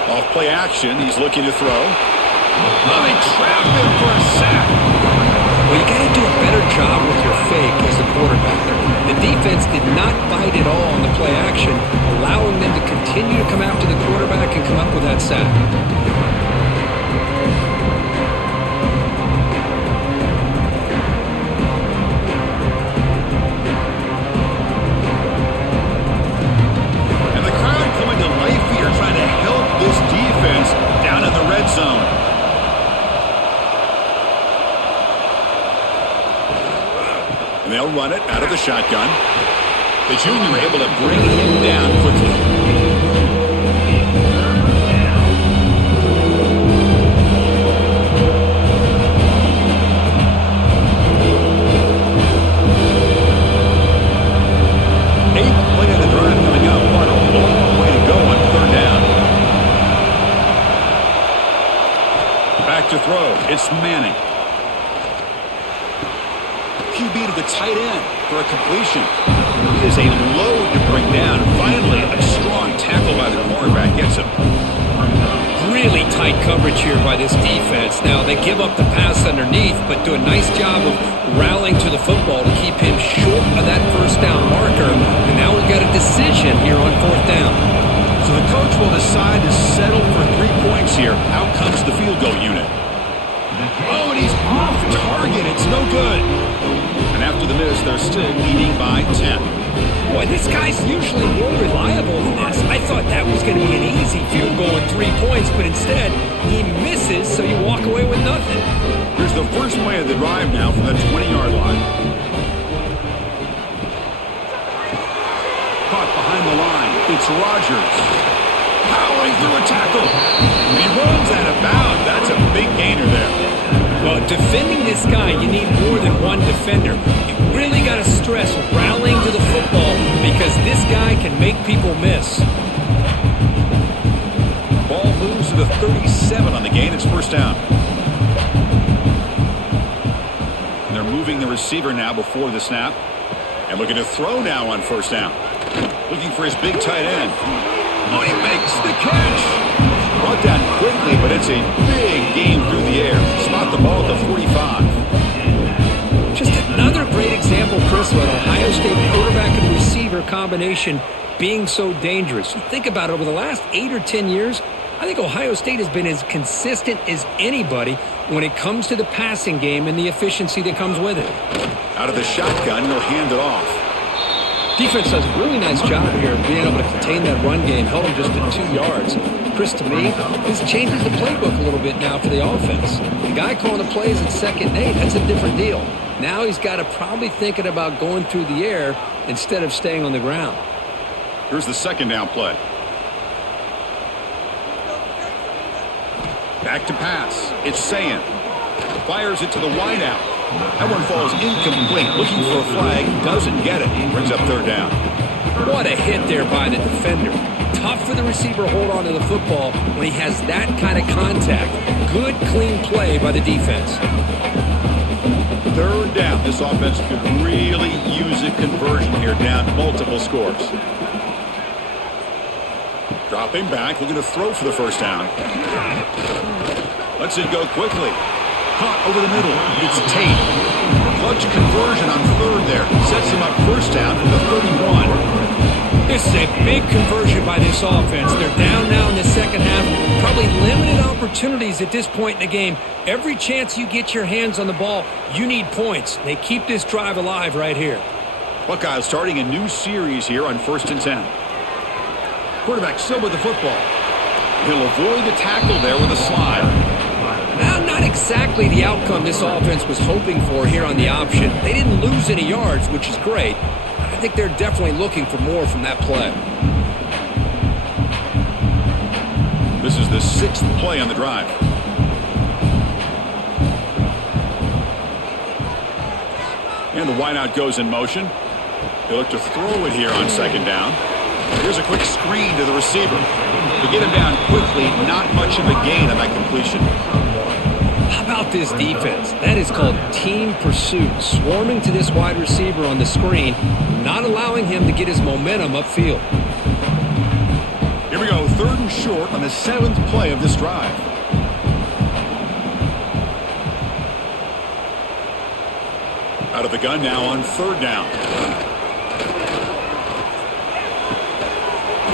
Off play action, he's looking to throw. Oh, they trap him for a sack. Well, you got to do a better job with your fake as the quarterback. The defense did not bite at all on the play action, allowing them to continue to come after the quarterback and come up with that sack. they'll run it out of the shotgun. The junior able to bring him down quickly. To throw. It's Manning. QB to the tight end for a completion. It is a load to bring down. Finally, a strong tackle by the cornerback gets him. Really tight coverage here by this defense. Now, they give up the pass underneath, but do a nice job of rallying to the football to keep him short of that first down marker. And now we've got a decision here on fourth down. So the coach will decide to settle for 3 points here. Out comes the field goal unit. Oh, and he's off target. It's no good. And after the miss, they're still leading by 10. Boy, this guy's usually more reliable than this. I thought that was going to be an easy field goal with 3 points, but instead, he misses, so you walk away with nothing. Here's the first play of the drive now from the 20-yard line. Caught behind the line. It's Rodgers. Powering through a tackle. He runs out of bounds. That's a big gainer there. Well, defending this guy, you need more than one defender. You really got to stress rallying to the football because this guy can make people miss. Ball moves to the 37 on the gain. It's first down. And they're moving the receiver now before the snap. And looking to throw now on first down. Looking for his big tight end. Oh, he makes the catch. Brought down quickly, but it's a big game through the air. Spot the ball at the 45. Just another great example, Chris, of Ohio State quarterback and receiver combination being so dangerous. You think about it, over the last 8 or 10 years, I think Ohio State has been as consistent as anybody when it comes to the passing game and the efficiency that comes with it. Out of the shotgun, they'll hand it off. Defense does a really nice job here of being able to contain that run game, held them just at 2 yards. Chris, to me, this changes the playbook a little bit now for the offense. The guy calling the plays at 2nd and 8, that's a different deal. Now he's got to probably thinking about going through the air instead of staying on the ground. Here's the 2nd down play. Back to pass. It's Sayan. Fires it to the wideout. That one falls incomplete. Looking for a flag. Doesn't get it. Brings up 3rd down. What a hit there by the defender. Tough for the receiver to hold on to the football when he has that kind of contact. Good, clean play by the defense. 3rd down. This offense could really use a conversion here, down multiple scores. Dropping back, looking to throw for the first down. Lets it go quickly. Caught over the middle. It's Tate. Clutch conversion on 3rd there. Sets him up first down from the 31. This is a big conversion by this offense. They're down now in the second half. Probably limited opportunities at this point in the game. Every chance you get your hands on the ball, you need points. They keep this drive alive right here. Buckeyes starting a new series here on 1st and 10. Quarterback still with the football. He'll avoid the tackle there with a slide. Now, not exactly the outcome this offense was hoping for here on the option. They didn't lose any yards, which is great. I think they're definitely looking for more from that play. This is the 6th play on the drive. And the wideout goes in motion. They look to throw it here on 2nd down. Here's a quick screen to the receiver. To get him down quickly, not much of a gain on that completion. How about this defense? That is called team pursuit. Swarming to this wide receiver on the screen, not allowing him to get his momentum upfield. Here we go, 3rd and short on the 7th play of this drive. Out of the gun now on 3rd down.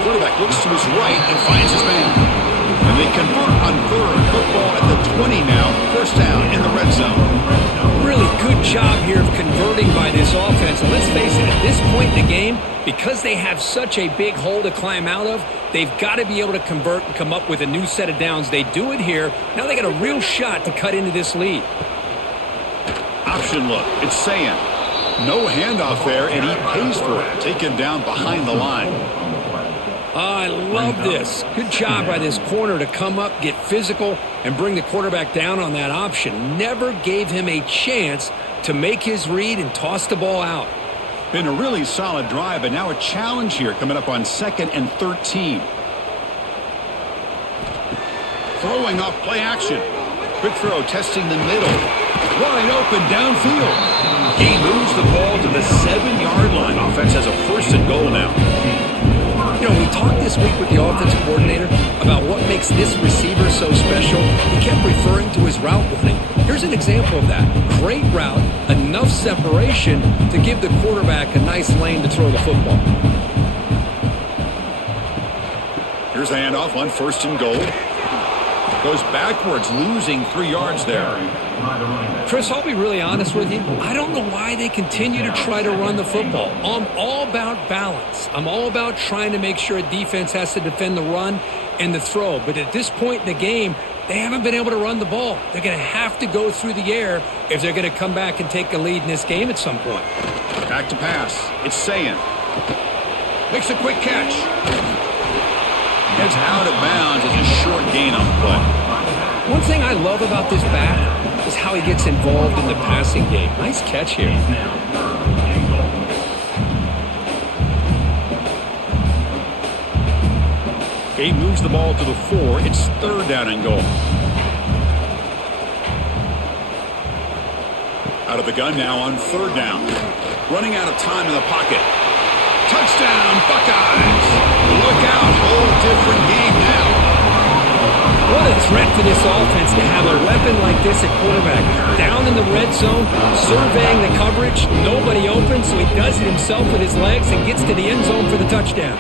Quarterback looks to his right and finds his man. And they convert on 3rd. Football at the 20 now. First down in the red zone. Really good job here of converting by this offense. And let's face it, at this point in the game, because they have such a big hole to climb out of, they've got to be able to convert and come up with a new set of downs. They do it here. Now they got a real shot to cut into this lead. Option look. It's Sayan. No handoff there, and he pays for it. Taken down behind the line. Oh, I love this. Good job by this corner to come up, get physical, and bring the quarterback down on that option. Never gave him a chance to make his read and toss the ball out. Been a really solid drive, but now a challenge here coming up on 2nd and 13. Throwing off play action. Quick throw, testing the middle. Wide open downfield. He moves the ball to the 7-yard line. Offense has a 1st and goal now. You know, we talked this week with the offensive coordinator about what makes this receiver so special. He kept referring to his route running. Here's an example of that. Great route, enough separation to give the quarterback a nice lane to throw the football. Here's a handoff on 1st and goal. Goes backwards, losing 3 yards there. Chris, I'll be really honest with you. I don't know why they continue to try to run the football. I'm all about balance. I'm all about trying to make sure a defense has to defend the run and the throw. But at this point in the game, they haven't been able to run the ball. They're going to have to go through the air if they're going to come back and take a lead in this game at some point. Back to pass. It's Sayan. Makes a quick catch. Gets out of bounds as a short gain on the play. One thing I love about this back is how he gets involved in the passing game. Nice catch here. He moves the ball to the 4. It's 3rd down and goal. Out of the gun now on 3rd down. Running out of time in the pocket. Touchdown, Buckeyes! Look out, whole different game now. What a threat to this offense to have a weapon like this at quarterback. Down in the red zone, surveying the coverage, nobody open, so he does it himself with his legs and gets to the end zone for the touchdown.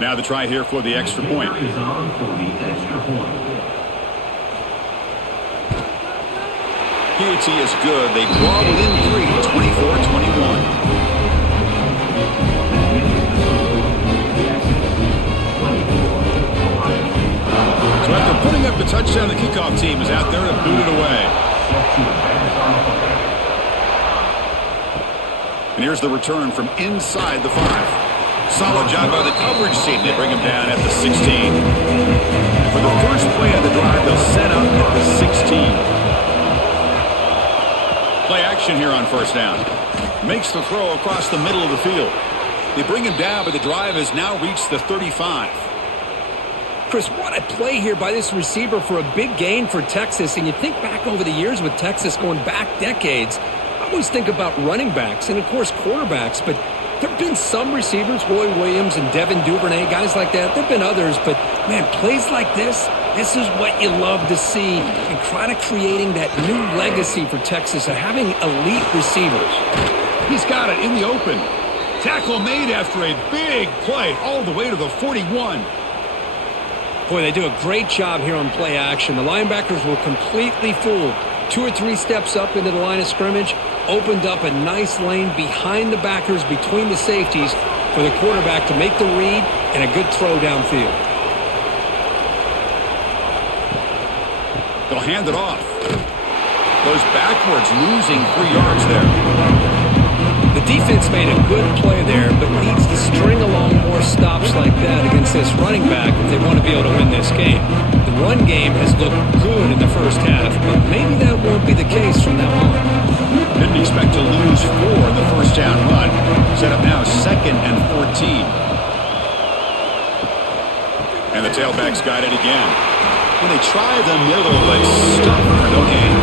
Now the try here for the extra point. Is on for the extra point. PAT is good. They draw within 3, 24-21. So after putting up the touchdown, the kickoff team is out there to boot it away. And here's the return from inside the 5. Solid job by the coverage team. They bring him down at the 16. For the first play of the drive, they'll set up at the 16. Play action here on 1st down. Makes the throw across the middle of the field. They bring him down, but the drive has now reached the 35. Chris, what a play here by this receiver for a big gain for Texas. And you think back over the years with Texas going back decades, I always think about running backs and, of course, quarterbacks, but there have been some receivers, Roy Williams and Devin Duvernay, guys like that. There have been others, but, man, plays like this is what you love to see and kind of creating that new legacy for Texas of having elite receivers. He's got it in the open. Tackle made after a big play all the way to the 41. Boy, they do a great job here on play action. The linebackers were completely fooled. 2 or 3 steps up into the line of scrimmage, opened up a nice lane behind the backers, between the safeties, for the quarterback to make the read and a good throw downfield. They'll hand it off. Goes backwards, losing 3 yards there. The defense made a good play there, but needs to string along more stops like that against this running back if they want to be able to win this game. The run game has looked good in the first half, but maybe that won't be the case from now on. Didn't expect to lose 4 in the first down run. Set up now 2nd and 14. And the tailback's got it again. When they try the middle, but stop for no gain.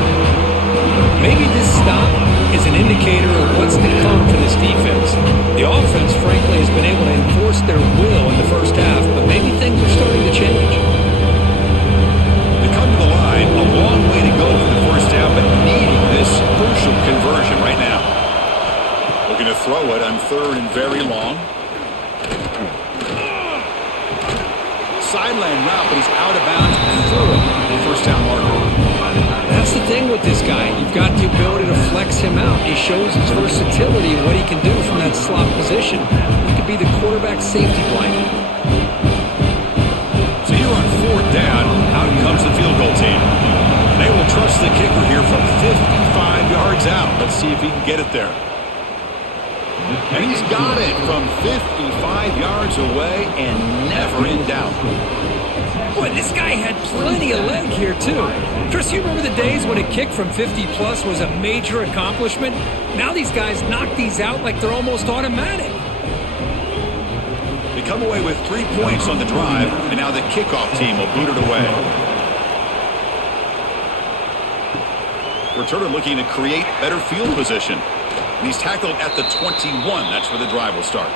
Maybe this stop is an indicator of what's to come for this defense. The offense, frankly, has been able to enforce their will in the first half, but maybe things are starting to change. They come to the line, a long way to go for the first half, but needing this crucial conversion right now. Looking to throw it on 3rd and very long. Sideline route, but he's out of bounds before the first down marker. That's the thing with this guy. You've got the ability to flex him out. He shows his versatility and what he can do from that slot position. He could be the quarterback safety blanket. So here on fourth down, out comes the field goal team. They will trust the kicker here from 55 yards out. Let's see if he can get it there. And he's got it from 55 yards away and never in doubt. Boy, this guy had plenty of leg here, too. Chris, you remember the days when a kick from 50-plus was a major accomplishment? Now these guys knock these out like they're almost automatic. They come away with 3 points on the drive, and now the kickoff team will boot it away. Returner looking to create better field position. And he's tackled at the 21. That's where the drive will start.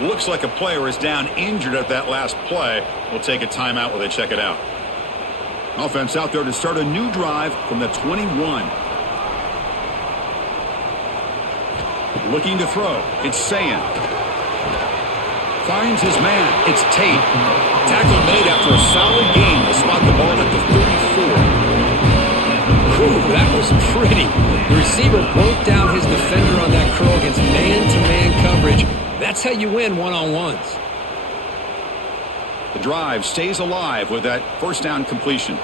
Looks like a player is down injured at that last play. We'll take a timeout while they check it out. Offense out there to start a new drive from the 21. Looking to throw. It's Sayin. Finds his man. It's Tate. Tackle made after a solid gain to spot the ball at the 34. Whew, that was pretty. The receiver broke down his defender on that curl against man-to-man coverage. That's how you win one-on-ones. The drive stays alive with that first down completion.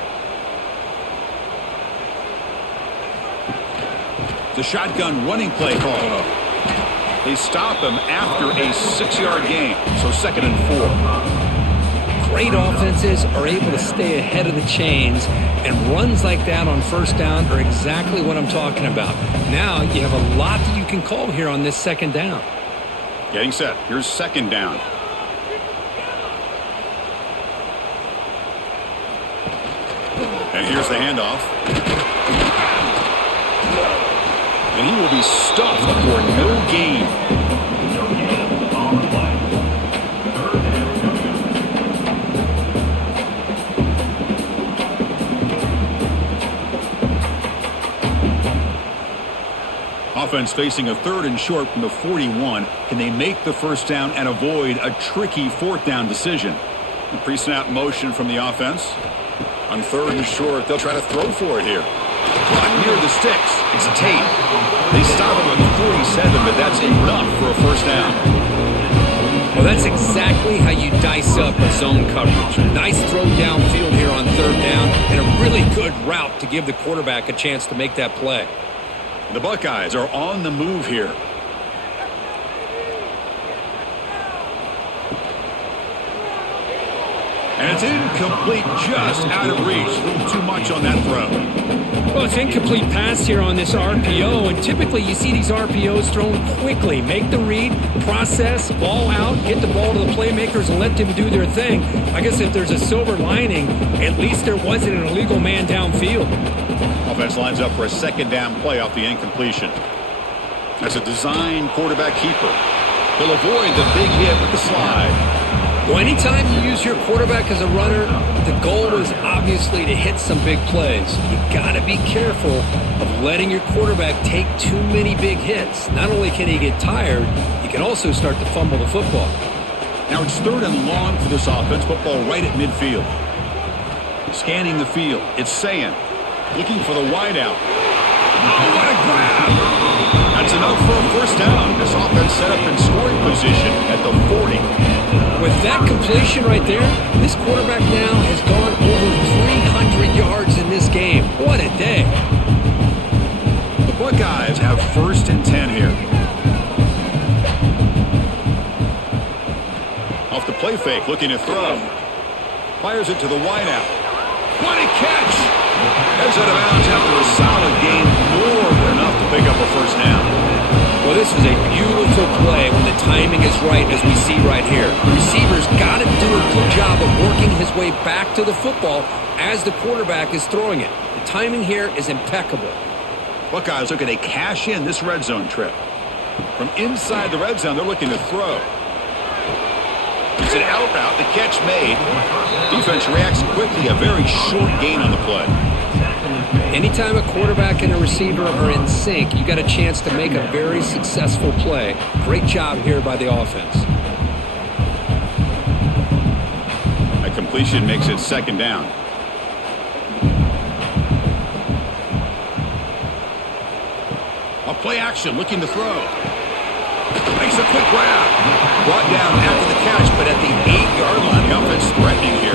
The shotgun running play call. They stop him after a 6-yard gain, so 2nd and 4. Great offenses are able to stay ahead of the chains, and runs like that on first down are exactly what I'm talking about. Now you have a lot that you can call here on this 2nd down. Getting set. Here's 2nd down. And here's the handoff. And he will be stuffed for no gain. On the play. 3rd and 2. Offense facing a 3rd and short from the 41. Can they make the first down and avoid a tricky 4th down decision? The pre-snap motion from the offense. On 3rd and short, they'll try to throw for it here. Clock near the sticks. It's Tate. They stop him at 47, but that's enough for a first down. Well, that's exactly how you dice up a zone coverage. Nice throw downfield here on 3rd down, and a really good route to give the quarterback a chance to make that play. The Buckeyes are on the move here. And it's incomplete, just out of reach. A little too much on that throw. Well, it's incomplete pass here on this RPO, and typically you see these RPOs thrown quickly. Make the read, process, ball out, get the ball to the playmakers and let them do their thing. I guess if there's a silver lining, at least there wasn't an illegal man downfield. Offense lines up for a 2nd down play off the incompletion. That's a design quarterback keeper. He'll avoid the big hit with the slide. Well, anytime you use your quarterback as a runner, the goal is obviously to hit some big plays. You got to be careful of letting your quarterback take too many big hits. Not only can he get tired, he can also start to fumble the football. Now it's 3rd and long for this offense. Football right at midfield. Scanning the field. It's Sayin. Looking for the wideout. Oh, what a grab! That's enough for a first down. This offense set up in scoring position at the 40. With that completion right there, this quarterback now has gone over 300 yards in this game. What a day. The Buckeyes have 1st and 10 here. Off the play fake, looking to throw. Fires it to the wideout. What a catch! Heads out of bounds after a solid gain, more than enough to pick up a first down. Well, this is a beautiful play when the timing is right, as we see right here. The receiver's got to do a good job of working his way back to the football as the quarterback is throwing it. The timing here is impeccable. Buckeyes looking to cash in this red zone trip. From inside the red zone, they're looking to throw. It's an out route, the catch made. Defense reacts quickly, a very short gain on the play. Anytime a quarterback and a receiver are in sync, you got a chance to make a very successful play. Great job here by the offense. A completion makes it 2nd down. A play action, looking to throw. Makes a quick grab. Brought down after the catch, but at the 8-yard line. The offense threatening here.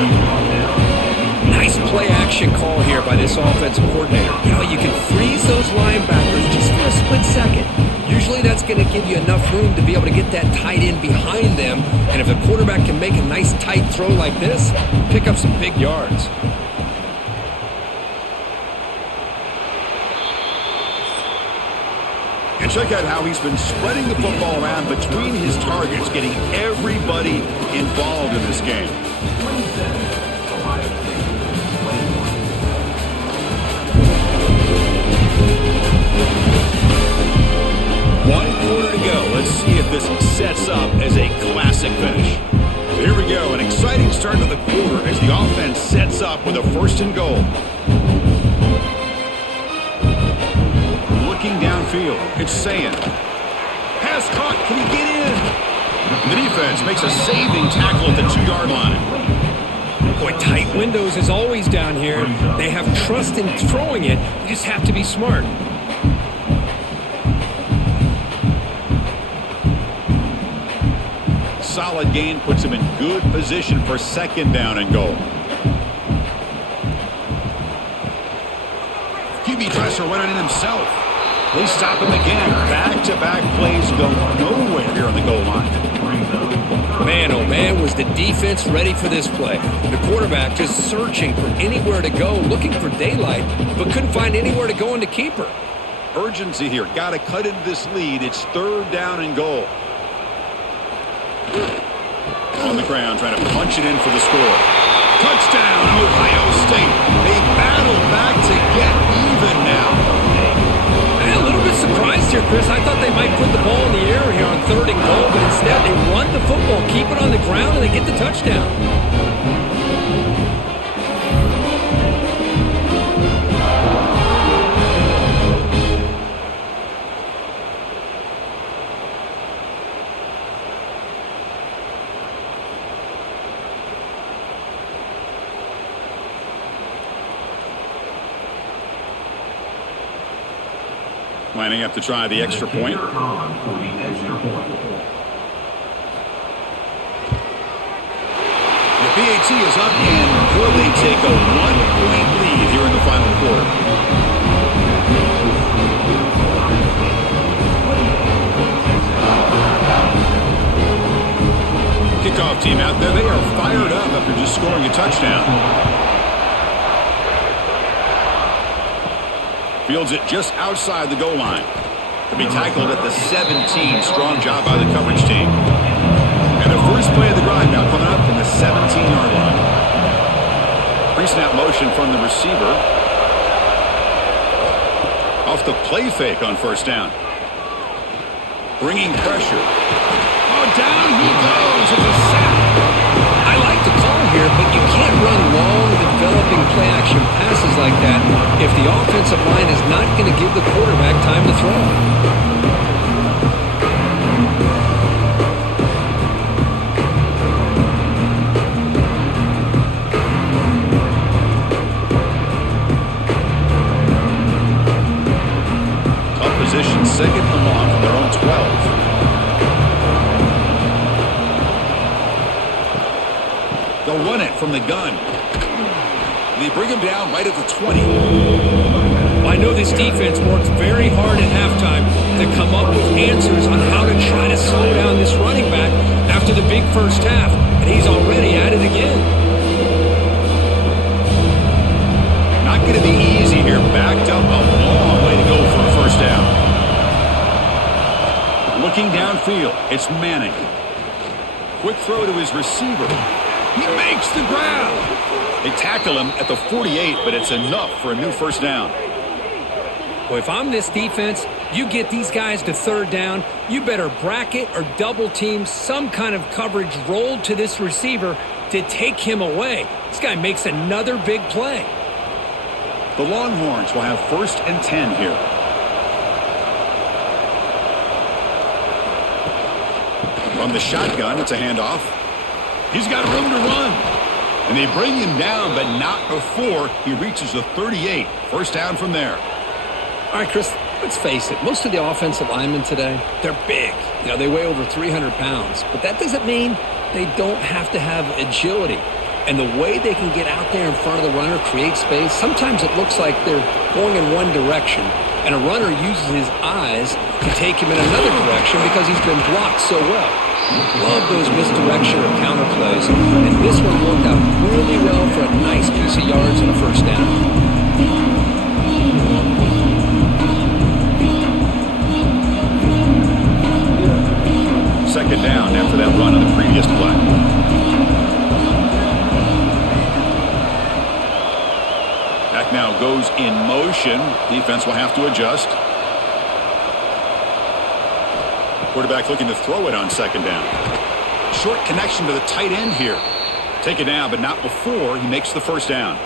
Nice play action call here by this offensive coordinator. You know, you can freeze those linebackers just for a split second. Usually that's going to give you enough room to be able to get that tight end behind them. And if the quarterback can make a nice tight throw like this, pick up some big yards. And check out how he's been spreading the football around between his targets, getting everybody involved in this game. 27, Ohio State, 21. One quarter to go. Let's see if this sets up as a classic finish. So here we go. An exciting start to the quarter as the offense sets up with a 1st and goal. Looking downfield. It's Sayin. Pass caught. Can he get in? The defense makes a saving tackle at the 2-yard line. Boy, tight windows is always down here. They have trust in throwing it. You just have to be smart. Solid gain puts him in good position for 2nd down and goal. QB Dresser went on in himself. They stop him again. Back-to-back plays go nowhere here on the goal line. Man, oh man, was the defense ready for this play. The quarterback just searching for anywhere to go, looking for daylight, but couldn't find anywhere to go into keeper. Urgency here. Got to cut into this lead. It's 3rd down and goal. On the ground, trying to punch it in for the score. Touchdown, Ohio State. They battle back to get even now. A little bit surprised here, Chris. I thought they might put the ball in the air here on 3rd and goal, but instead they run the football, keep it on the ground, and they get the touchdown. Lining up to try the extra point. For the extra point. The PAT is up, and will they take a 1-point lead here in the final quarter? Kickoff team out there. They are fired up after just scoring a touchdown. Fields it just outside the goal line. To be tackled at the 17. Strong job by the coverage team. And the first play of the drive now coming up from the 17-yard line. Pre-snap motion from the receiver. Off the play fake on 1st down. Bringing pressure. Oh, down he goes. It's a sack. I like the call here, but you can't run long, developing play-action passes like that if the offensive line is not going to give the quarterback time to throw. Tough position, 2nd and long from their own 12. They'll run it from the gun. They bring him down right at the 20. I know this defense worked very hard at halftime to come up with answers on how to try to slow down this running back after the big first half, and he's already at it again. Not going to be easy here. Backed up a long way to go for a 1st down. Looking downfield, it's Manning. Quick throw to his receiver. He makes the grab. They tackle him at the 48, but it's enough for a new 1st down. Well, if I'm this defense, you get these guys to 3rd down, you better bracket or double team some kind of coverage rolled to this receiver to take him away. This guy makes another big play. The Longhorns will have 1st and 10 here. From the shotgun, it's a handoff. He's got room to run. And they bring him down, but not before he reaches the 38. 1st down from there. All right, Chris, Let's face it, most of the offensive linemen today, they're big. You know, they weigh over 300 pounds. But that doesn't mean they don't have to have agility. And the way they can get out there in front of the runner, create space, sometimes it looks like they're going in one direction, and a runner uses his eyes to take him in another direction because he's been blocked so well. Love those misdirection or counter plays, and this one worked out really well for a nice piece of yards and a first down. Second down after that run on the previous play. Back now goes in motion. Defense will have to adjust. Quarterback looking to throw it on second down. Short connection to the tight end here. Take it down, but not before he makes the first down.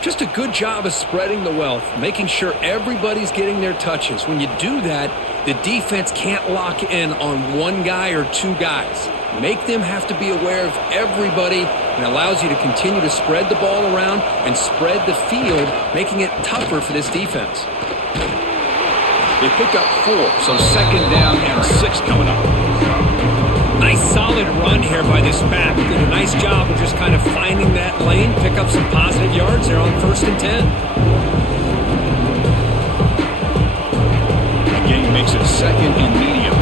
Just a good job of spreading the wealth, making sure everybody's getting their touches. When you do that, the defense can't lock in on one guy or two guys. Make them have to be aware of everybody, and allows you to continue to spread the ball around and spread the field, making it tougher for this defense. They pick up 4, so second down and 6 coming up. Nice solid run here by this back. Did a nice job of just kind of finding that lane, pick up some positive yards there on 1st and 10. The game makes it second and medium.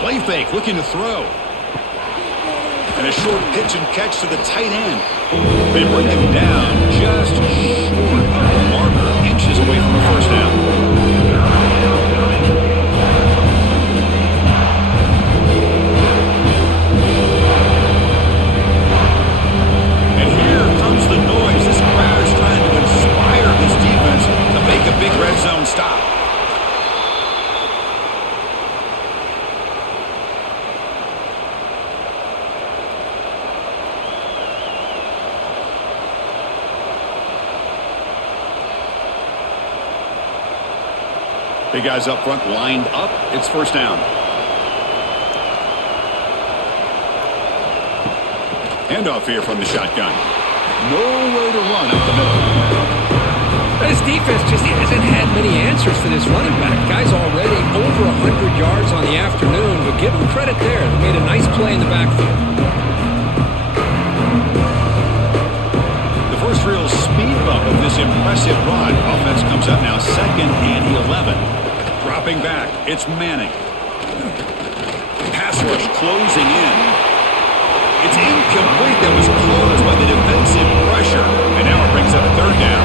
Play fake, looking to throw. And a short pitch and catch to the tight end. They bring him down just short of the marker, inches away from the first down. And here comes the noise. This crowd is trying to inspire this defense to make a big red zone stop. Big guys up front lined up. It's first down. Handoff here from the shotgun. Nowhere to run up the middle. This defense just hasn't had many answers for this running back. Guy's already over 100 yards on the afternoon, but give him credit there. They made a nice play in the backfield. The first real speed bump of this impressive run. Offense comes up now second and 11. Dropping back, it's Manning. Pass rush closing in. It's incomplete. That was caused by the defensive pressure. And now it brings up a third down.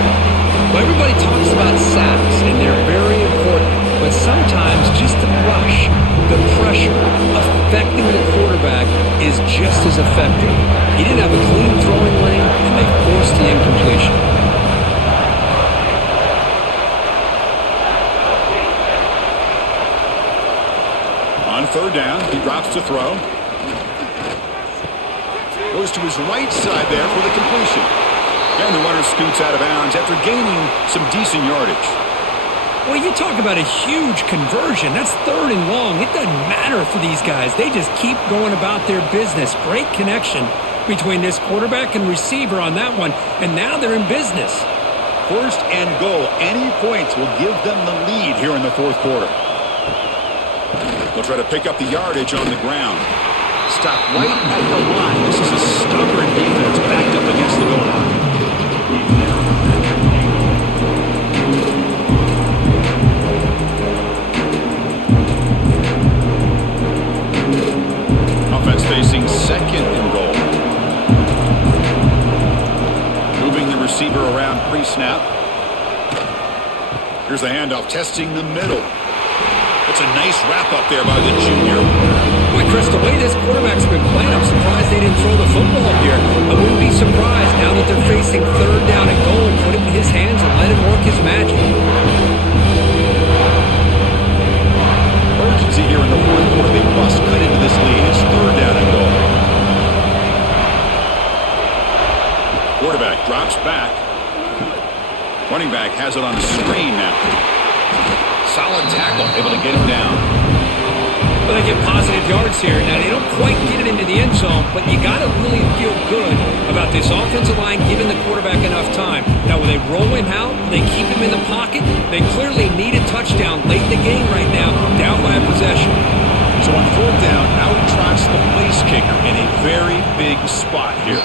Well, everybody talks about sacks, and they're very important. But sometimes just the rush, the pressure, affecting the quarterback is just as effective. He didn't have a clean throwing lane, and they forced the incompletion. On third down, he drops to throw. Goes to his right side there for the completion. And the runner scoots out of bounds after gaining some decent yardage. Well, you talk about a huge conversion. That's 3rd and long. It doesn't matter for these guys. They just keep going about their business. Great connection between this quarterback and receiver on that one. And now they're in business. First and goal. Any points will give them the lead here in the fourth quarter. They'll try to pick up the yardage on the ground. Stop right at the line. This is a stubborn defense backed up against the goal line. Offense facing second and goal. Moving the receiver around pre-snap. Here's the handoff, testing the middle. It's a nice wrap-up there by the junior. Boy, Chris, the way this quarterback's been playing, I'm surprised they didn't throw the football here. I wouldn't be surprised now that they're facing 3rd down and goal. Put it in his hands and let him work his magic. Urgency here in the fourth quarter. They must cut into this lead. It's 3rd down and goal. Quarterback drops back. Running back has it on the screen now. Solid tackle, able to get him down. Well, they get positive yards here. Now, they don't quite get it into the end zone, but you got to really feel good about this offensive line giving the quarterback enough time. Now, will they roll him out? Will they keep him in the pocket? They clearly need a touchdown late in the game right now, down by a possession. So on fourth down, out trots the place kicker in a very big spot here.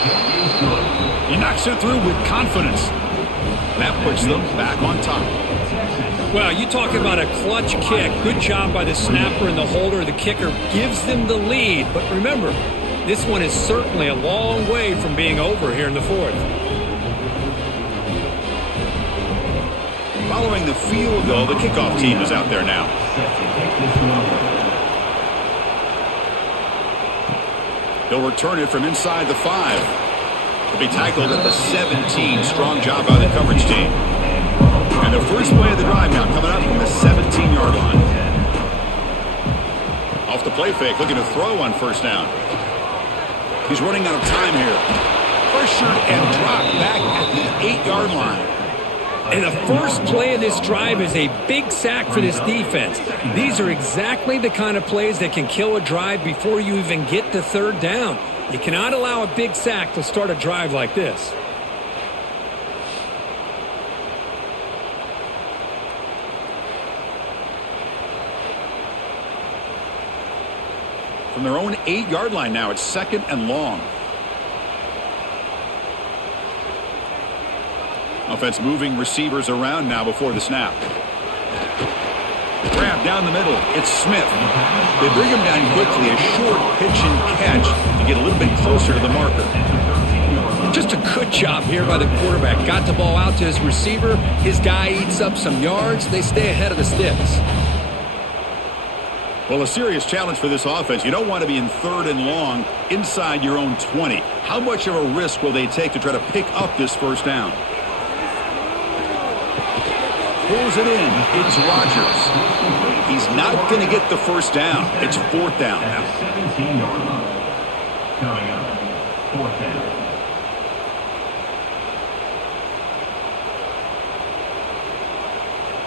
He knocks it through with confidence. And that puts them back on top. Well, you talk about a clutch kick. Good job by the snapper and the holder. The kicker gives them the lead. But remember, this one is certainly a long way from being over here in the fourth. Following the field goal, the kickoff team is out there now. He'll return it from inside the 5. He'll be tackled at the 17. Strong job by the coverage team. And the first play of the drive now coming up from the 17-yard line. Off the play fake, looking to throw on first down. He's running out of time here. Pressured and dropped back at the 8-yard line. And the first play of this drive is a big sack for this defense. These are exactly the kind of plays that can kill a drive before you even get to third down. You cannot allow a big sack to start a drive like this. From their own 8-yard line now, it's second and long. Offense moving receivers around now before the snap. Grab down the middle. It's Smith. They bring him down quickly. A short pitch and catch to get a little bit closer to the marker. Just a good job here by the quarterback. Got the ball out to his receiver. His guy eats up some yards. They stay ahead of the sticks. Well, a serious challenge for this offense. You don't want to be in third and long inside your own 20. How much of a risk will they take to try to pick up this first down? Pulls it in. It's Rodgers. He's not going to get the first down. It's fourth down now. 17-yard line. Coming up, fourth down.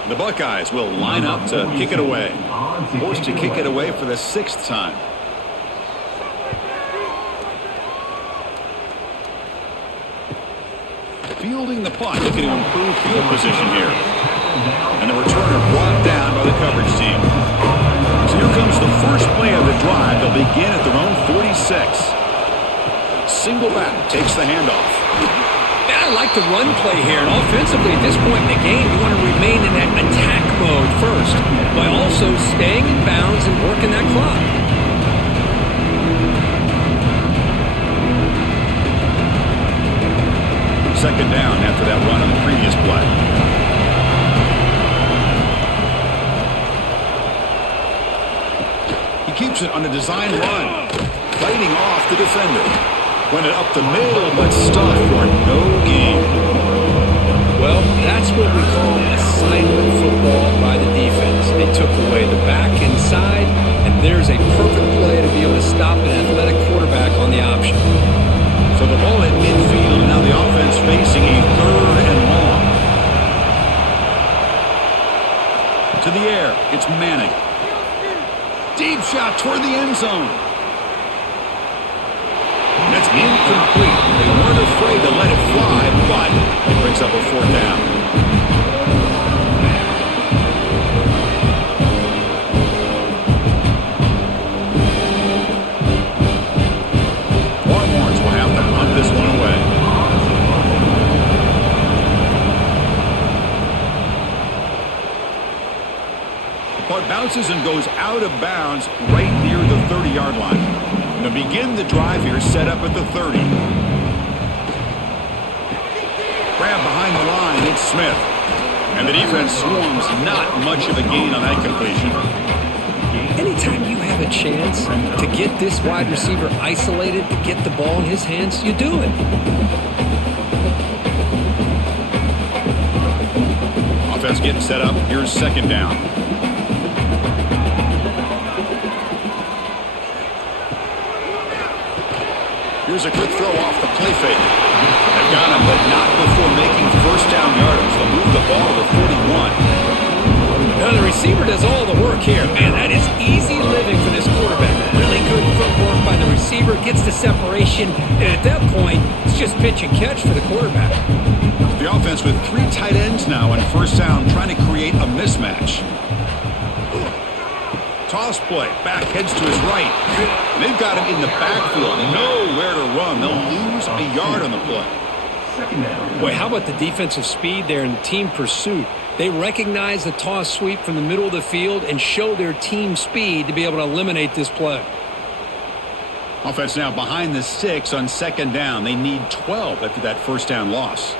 The Buckeyes will line up to kick it away. Forced to kick it away for the 6th time. Fielding the punt, looking to improve field position here. And the returner brought down by the coverage team. So here comes the first play of the drive. They'll begin at their own 46. Single back takes the handoff. I like the run play here, and offensively at this point in the game, you want to remain in that attack mode first, while also staying in bounds and working that clock. Second down after that run on the previous play. He keeps it on a design run, fighting off the defender. Went it up the middle, but stuck for no gain. Well, that's what we call a silent football by the defense. They took away the back inside, and there's a perfect play to be able to stop an athletic quarterback on the option. So the ball at midfield, and now the offense facing a third and long. To the air, it's Manning. Deep shot toward the end zone. That's incomplete. They weren't afraid to let it fly, but it brings up a fourth down. Longhorns will have to punt this one away. The punt bounces and goes out of bounds right near the 30-yard line. To begin the drive here, set up at the 30. Grab behind the line, it's Smith. And the defense swarms, not much of a gain on that completion. Anytime you have a chance to get this wide receiver isolated, to get the ball in his hands, you do it. Offense getting set up. Here's second down. Here's a quick throw off the play fake. They've got him, but not before making first down yardage. They'll move the ball to 41. Well, the receiver does all the work here. Man, that is easy living for this quarterback. Really good footwork by the receiver, gets the separation, and at that point, it's just pitch and catch for the quarterback. The offense with 3 tight ends now on first down, trying to create a mismatch. Toss play, back heads to his right. They've got him in the backfield, nowhere to run. They'll lose a yard on the play. Second down. Boy, how about the defensive speed there in team pursuit? They recognize the toss sweep from the middle of the field and show their team speed to be able to eliminate this play. Offense now behind the 6 on second down. They need 12 after that first down loss.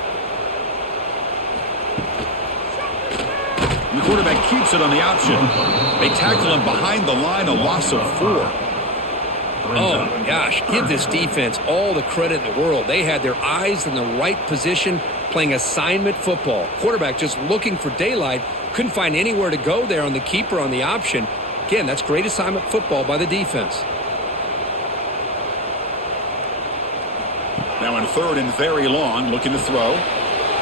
And the quarterback keeps it on the option. They tackle him behind the line, a loss of 4. Oh, my gosh. Give this defense all the credit in the world. They had their eyes in the right position, playing assignment football. Quarterback just looking for daylight. Couldn't find anywhere to go there on the keeper on the option. Again, that's great assignment football by the defense. Now in third and very long, looking to throw.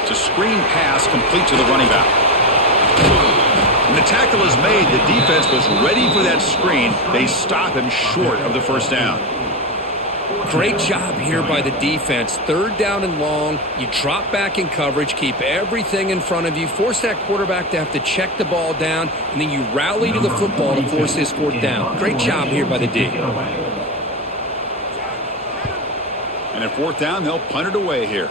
It's a screen pass complete to the running back. And the tackle is made. The defense was ready for that screen. They stop him short of the first down. Great job here by the defense. Third down and long. You drop back in coverage, keep everything in front of you, force that quarterback to have to check the ball down, and then you rally to the football to force this fourth down. Great job here by the D. And at fourth down, they'll punt it away here.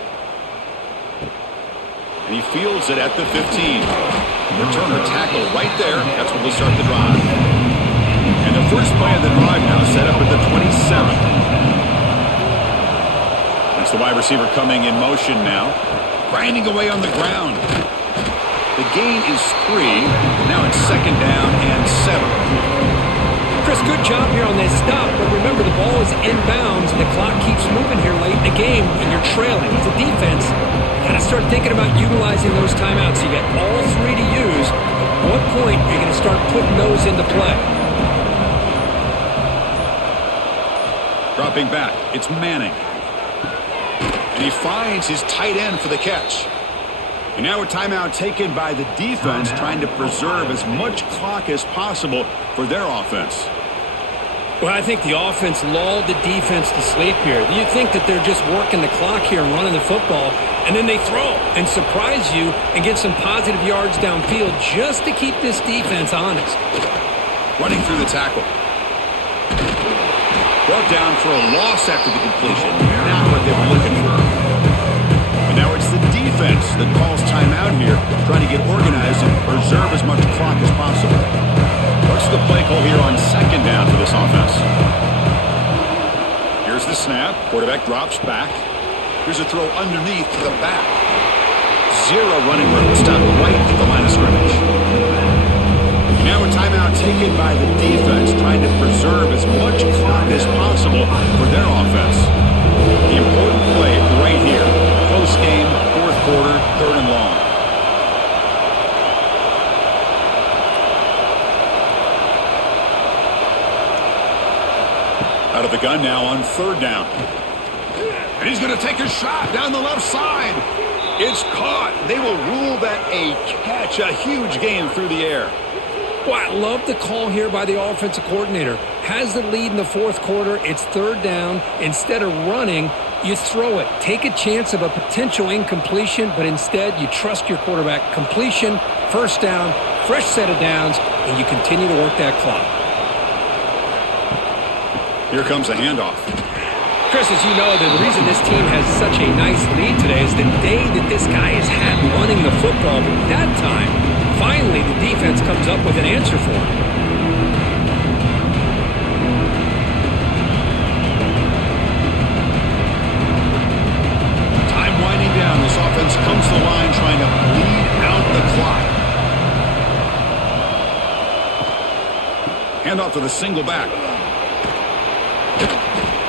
And he fields it at the 15. Returner tackle right there. That's where they'll start the drive. And the first play of the drive now set up at the 27. That's the wide receiver coming in motion now. Grinding away on the ground. The gain is 3. Now it's second down and 7. Chris, good job here on this stop, but remember the ball is inbounds and the clock keeps moving here late in the game and you're trailing. As a defense, you got to start thinking about utilizing those timeouts. You got all 3 to use. At what point are you going to start putting those into play? Dropping back, it's Manning. And he finds his tight end for the catch. And now a timeout taken by the defense, trying to preserve as much clock as possible for their offense. Well, I think the offense lulled the defense to sleep here. You think that they're just working the clock here and running the football, and then they throw and surprise you and get some positive yards downfield just to keep this defense honest. Running through the tackle. Brought down for a loss after the completion. Not what they were looking for. And now it's the defense that calls timeout here, trying to get organized and preserve as much clock as possible. What's the play call here on second down for this offense? Here's the snap. Quarterback drops back. Here's a throw underneath to the back. 0 running room. Stopped right at the line of scrimmage. Now a timeout taken by the defense, trying to preserve as much clock as possible for their offense. The important play right here. Close game, fourth quarter, third and long. Out of the gun now on third down. And he's going to take a shot down the left side. It's caught. They will rule that a catch, a huge gain through the air. Well, I love the call here by the offensive coordinator. Has the lead in the fourth quarter. It's third down. Instead of running, you throw it. Take a chance of a potential incompletion, but instead you trust your quarterback. Completion, first down, fresh set of downs, and you continue to work that clock. Here comes a handoff. Chris, as you know, the reason this team has such a nice lead today is the day that this guy has had running the football. But that time, finally, the defense comes up with an answer for him. Time winding down. This offense comes to the line trying to bleed out the clock. Handoff to the single back.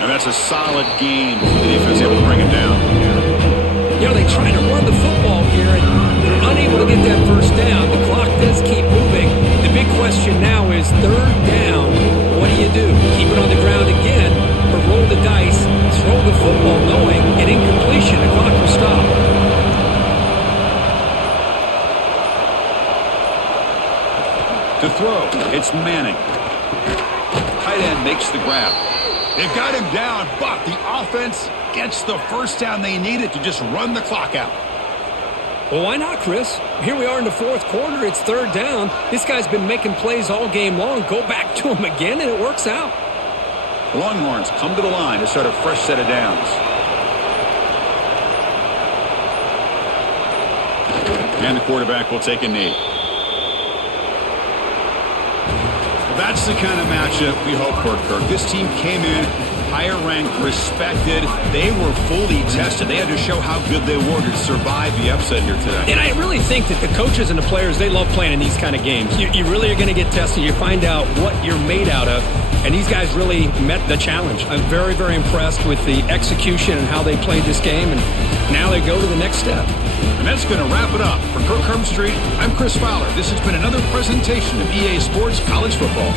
And that's a solid game. The defense able to bring him down. You know, they try to run the football here, and they're unable to get that first down. The clock does keep moving. The big question now is third down. What do you do? Keep it on the ground again, or roll the dice, throw the football knowing an incompletion. The clock will stop. To throw, it's Manning. Tight end makes the grab. They've got him down, but the offense gets the first down they needed to just run the clock out. Well, why not, Chris? Here we are in the fourth quarter. It's third down. This guy's been making plays all game long. Go back to him again, and it works out. The Longhorns come to the line to start a fresh set of downs. And the quarterback will take a knee. Well, that's the kind of matchup we hope for, Kirk. This team came in higher ranked, respected. They were fully tested. They had to show how good they were to survive the upset here today. And I really think that the coaches and the players, they love playing in these kind of games. You really are going to get tested. You find out what you're made out of. And these guys really met the challenge. I'm very, very impressed with the execution and how they played this game. And now they go to the next step. And that's going to wrap it up. For Kirk Herbstreit, I'm Chris Fowler. This has been another presentation of EA Sports College Football.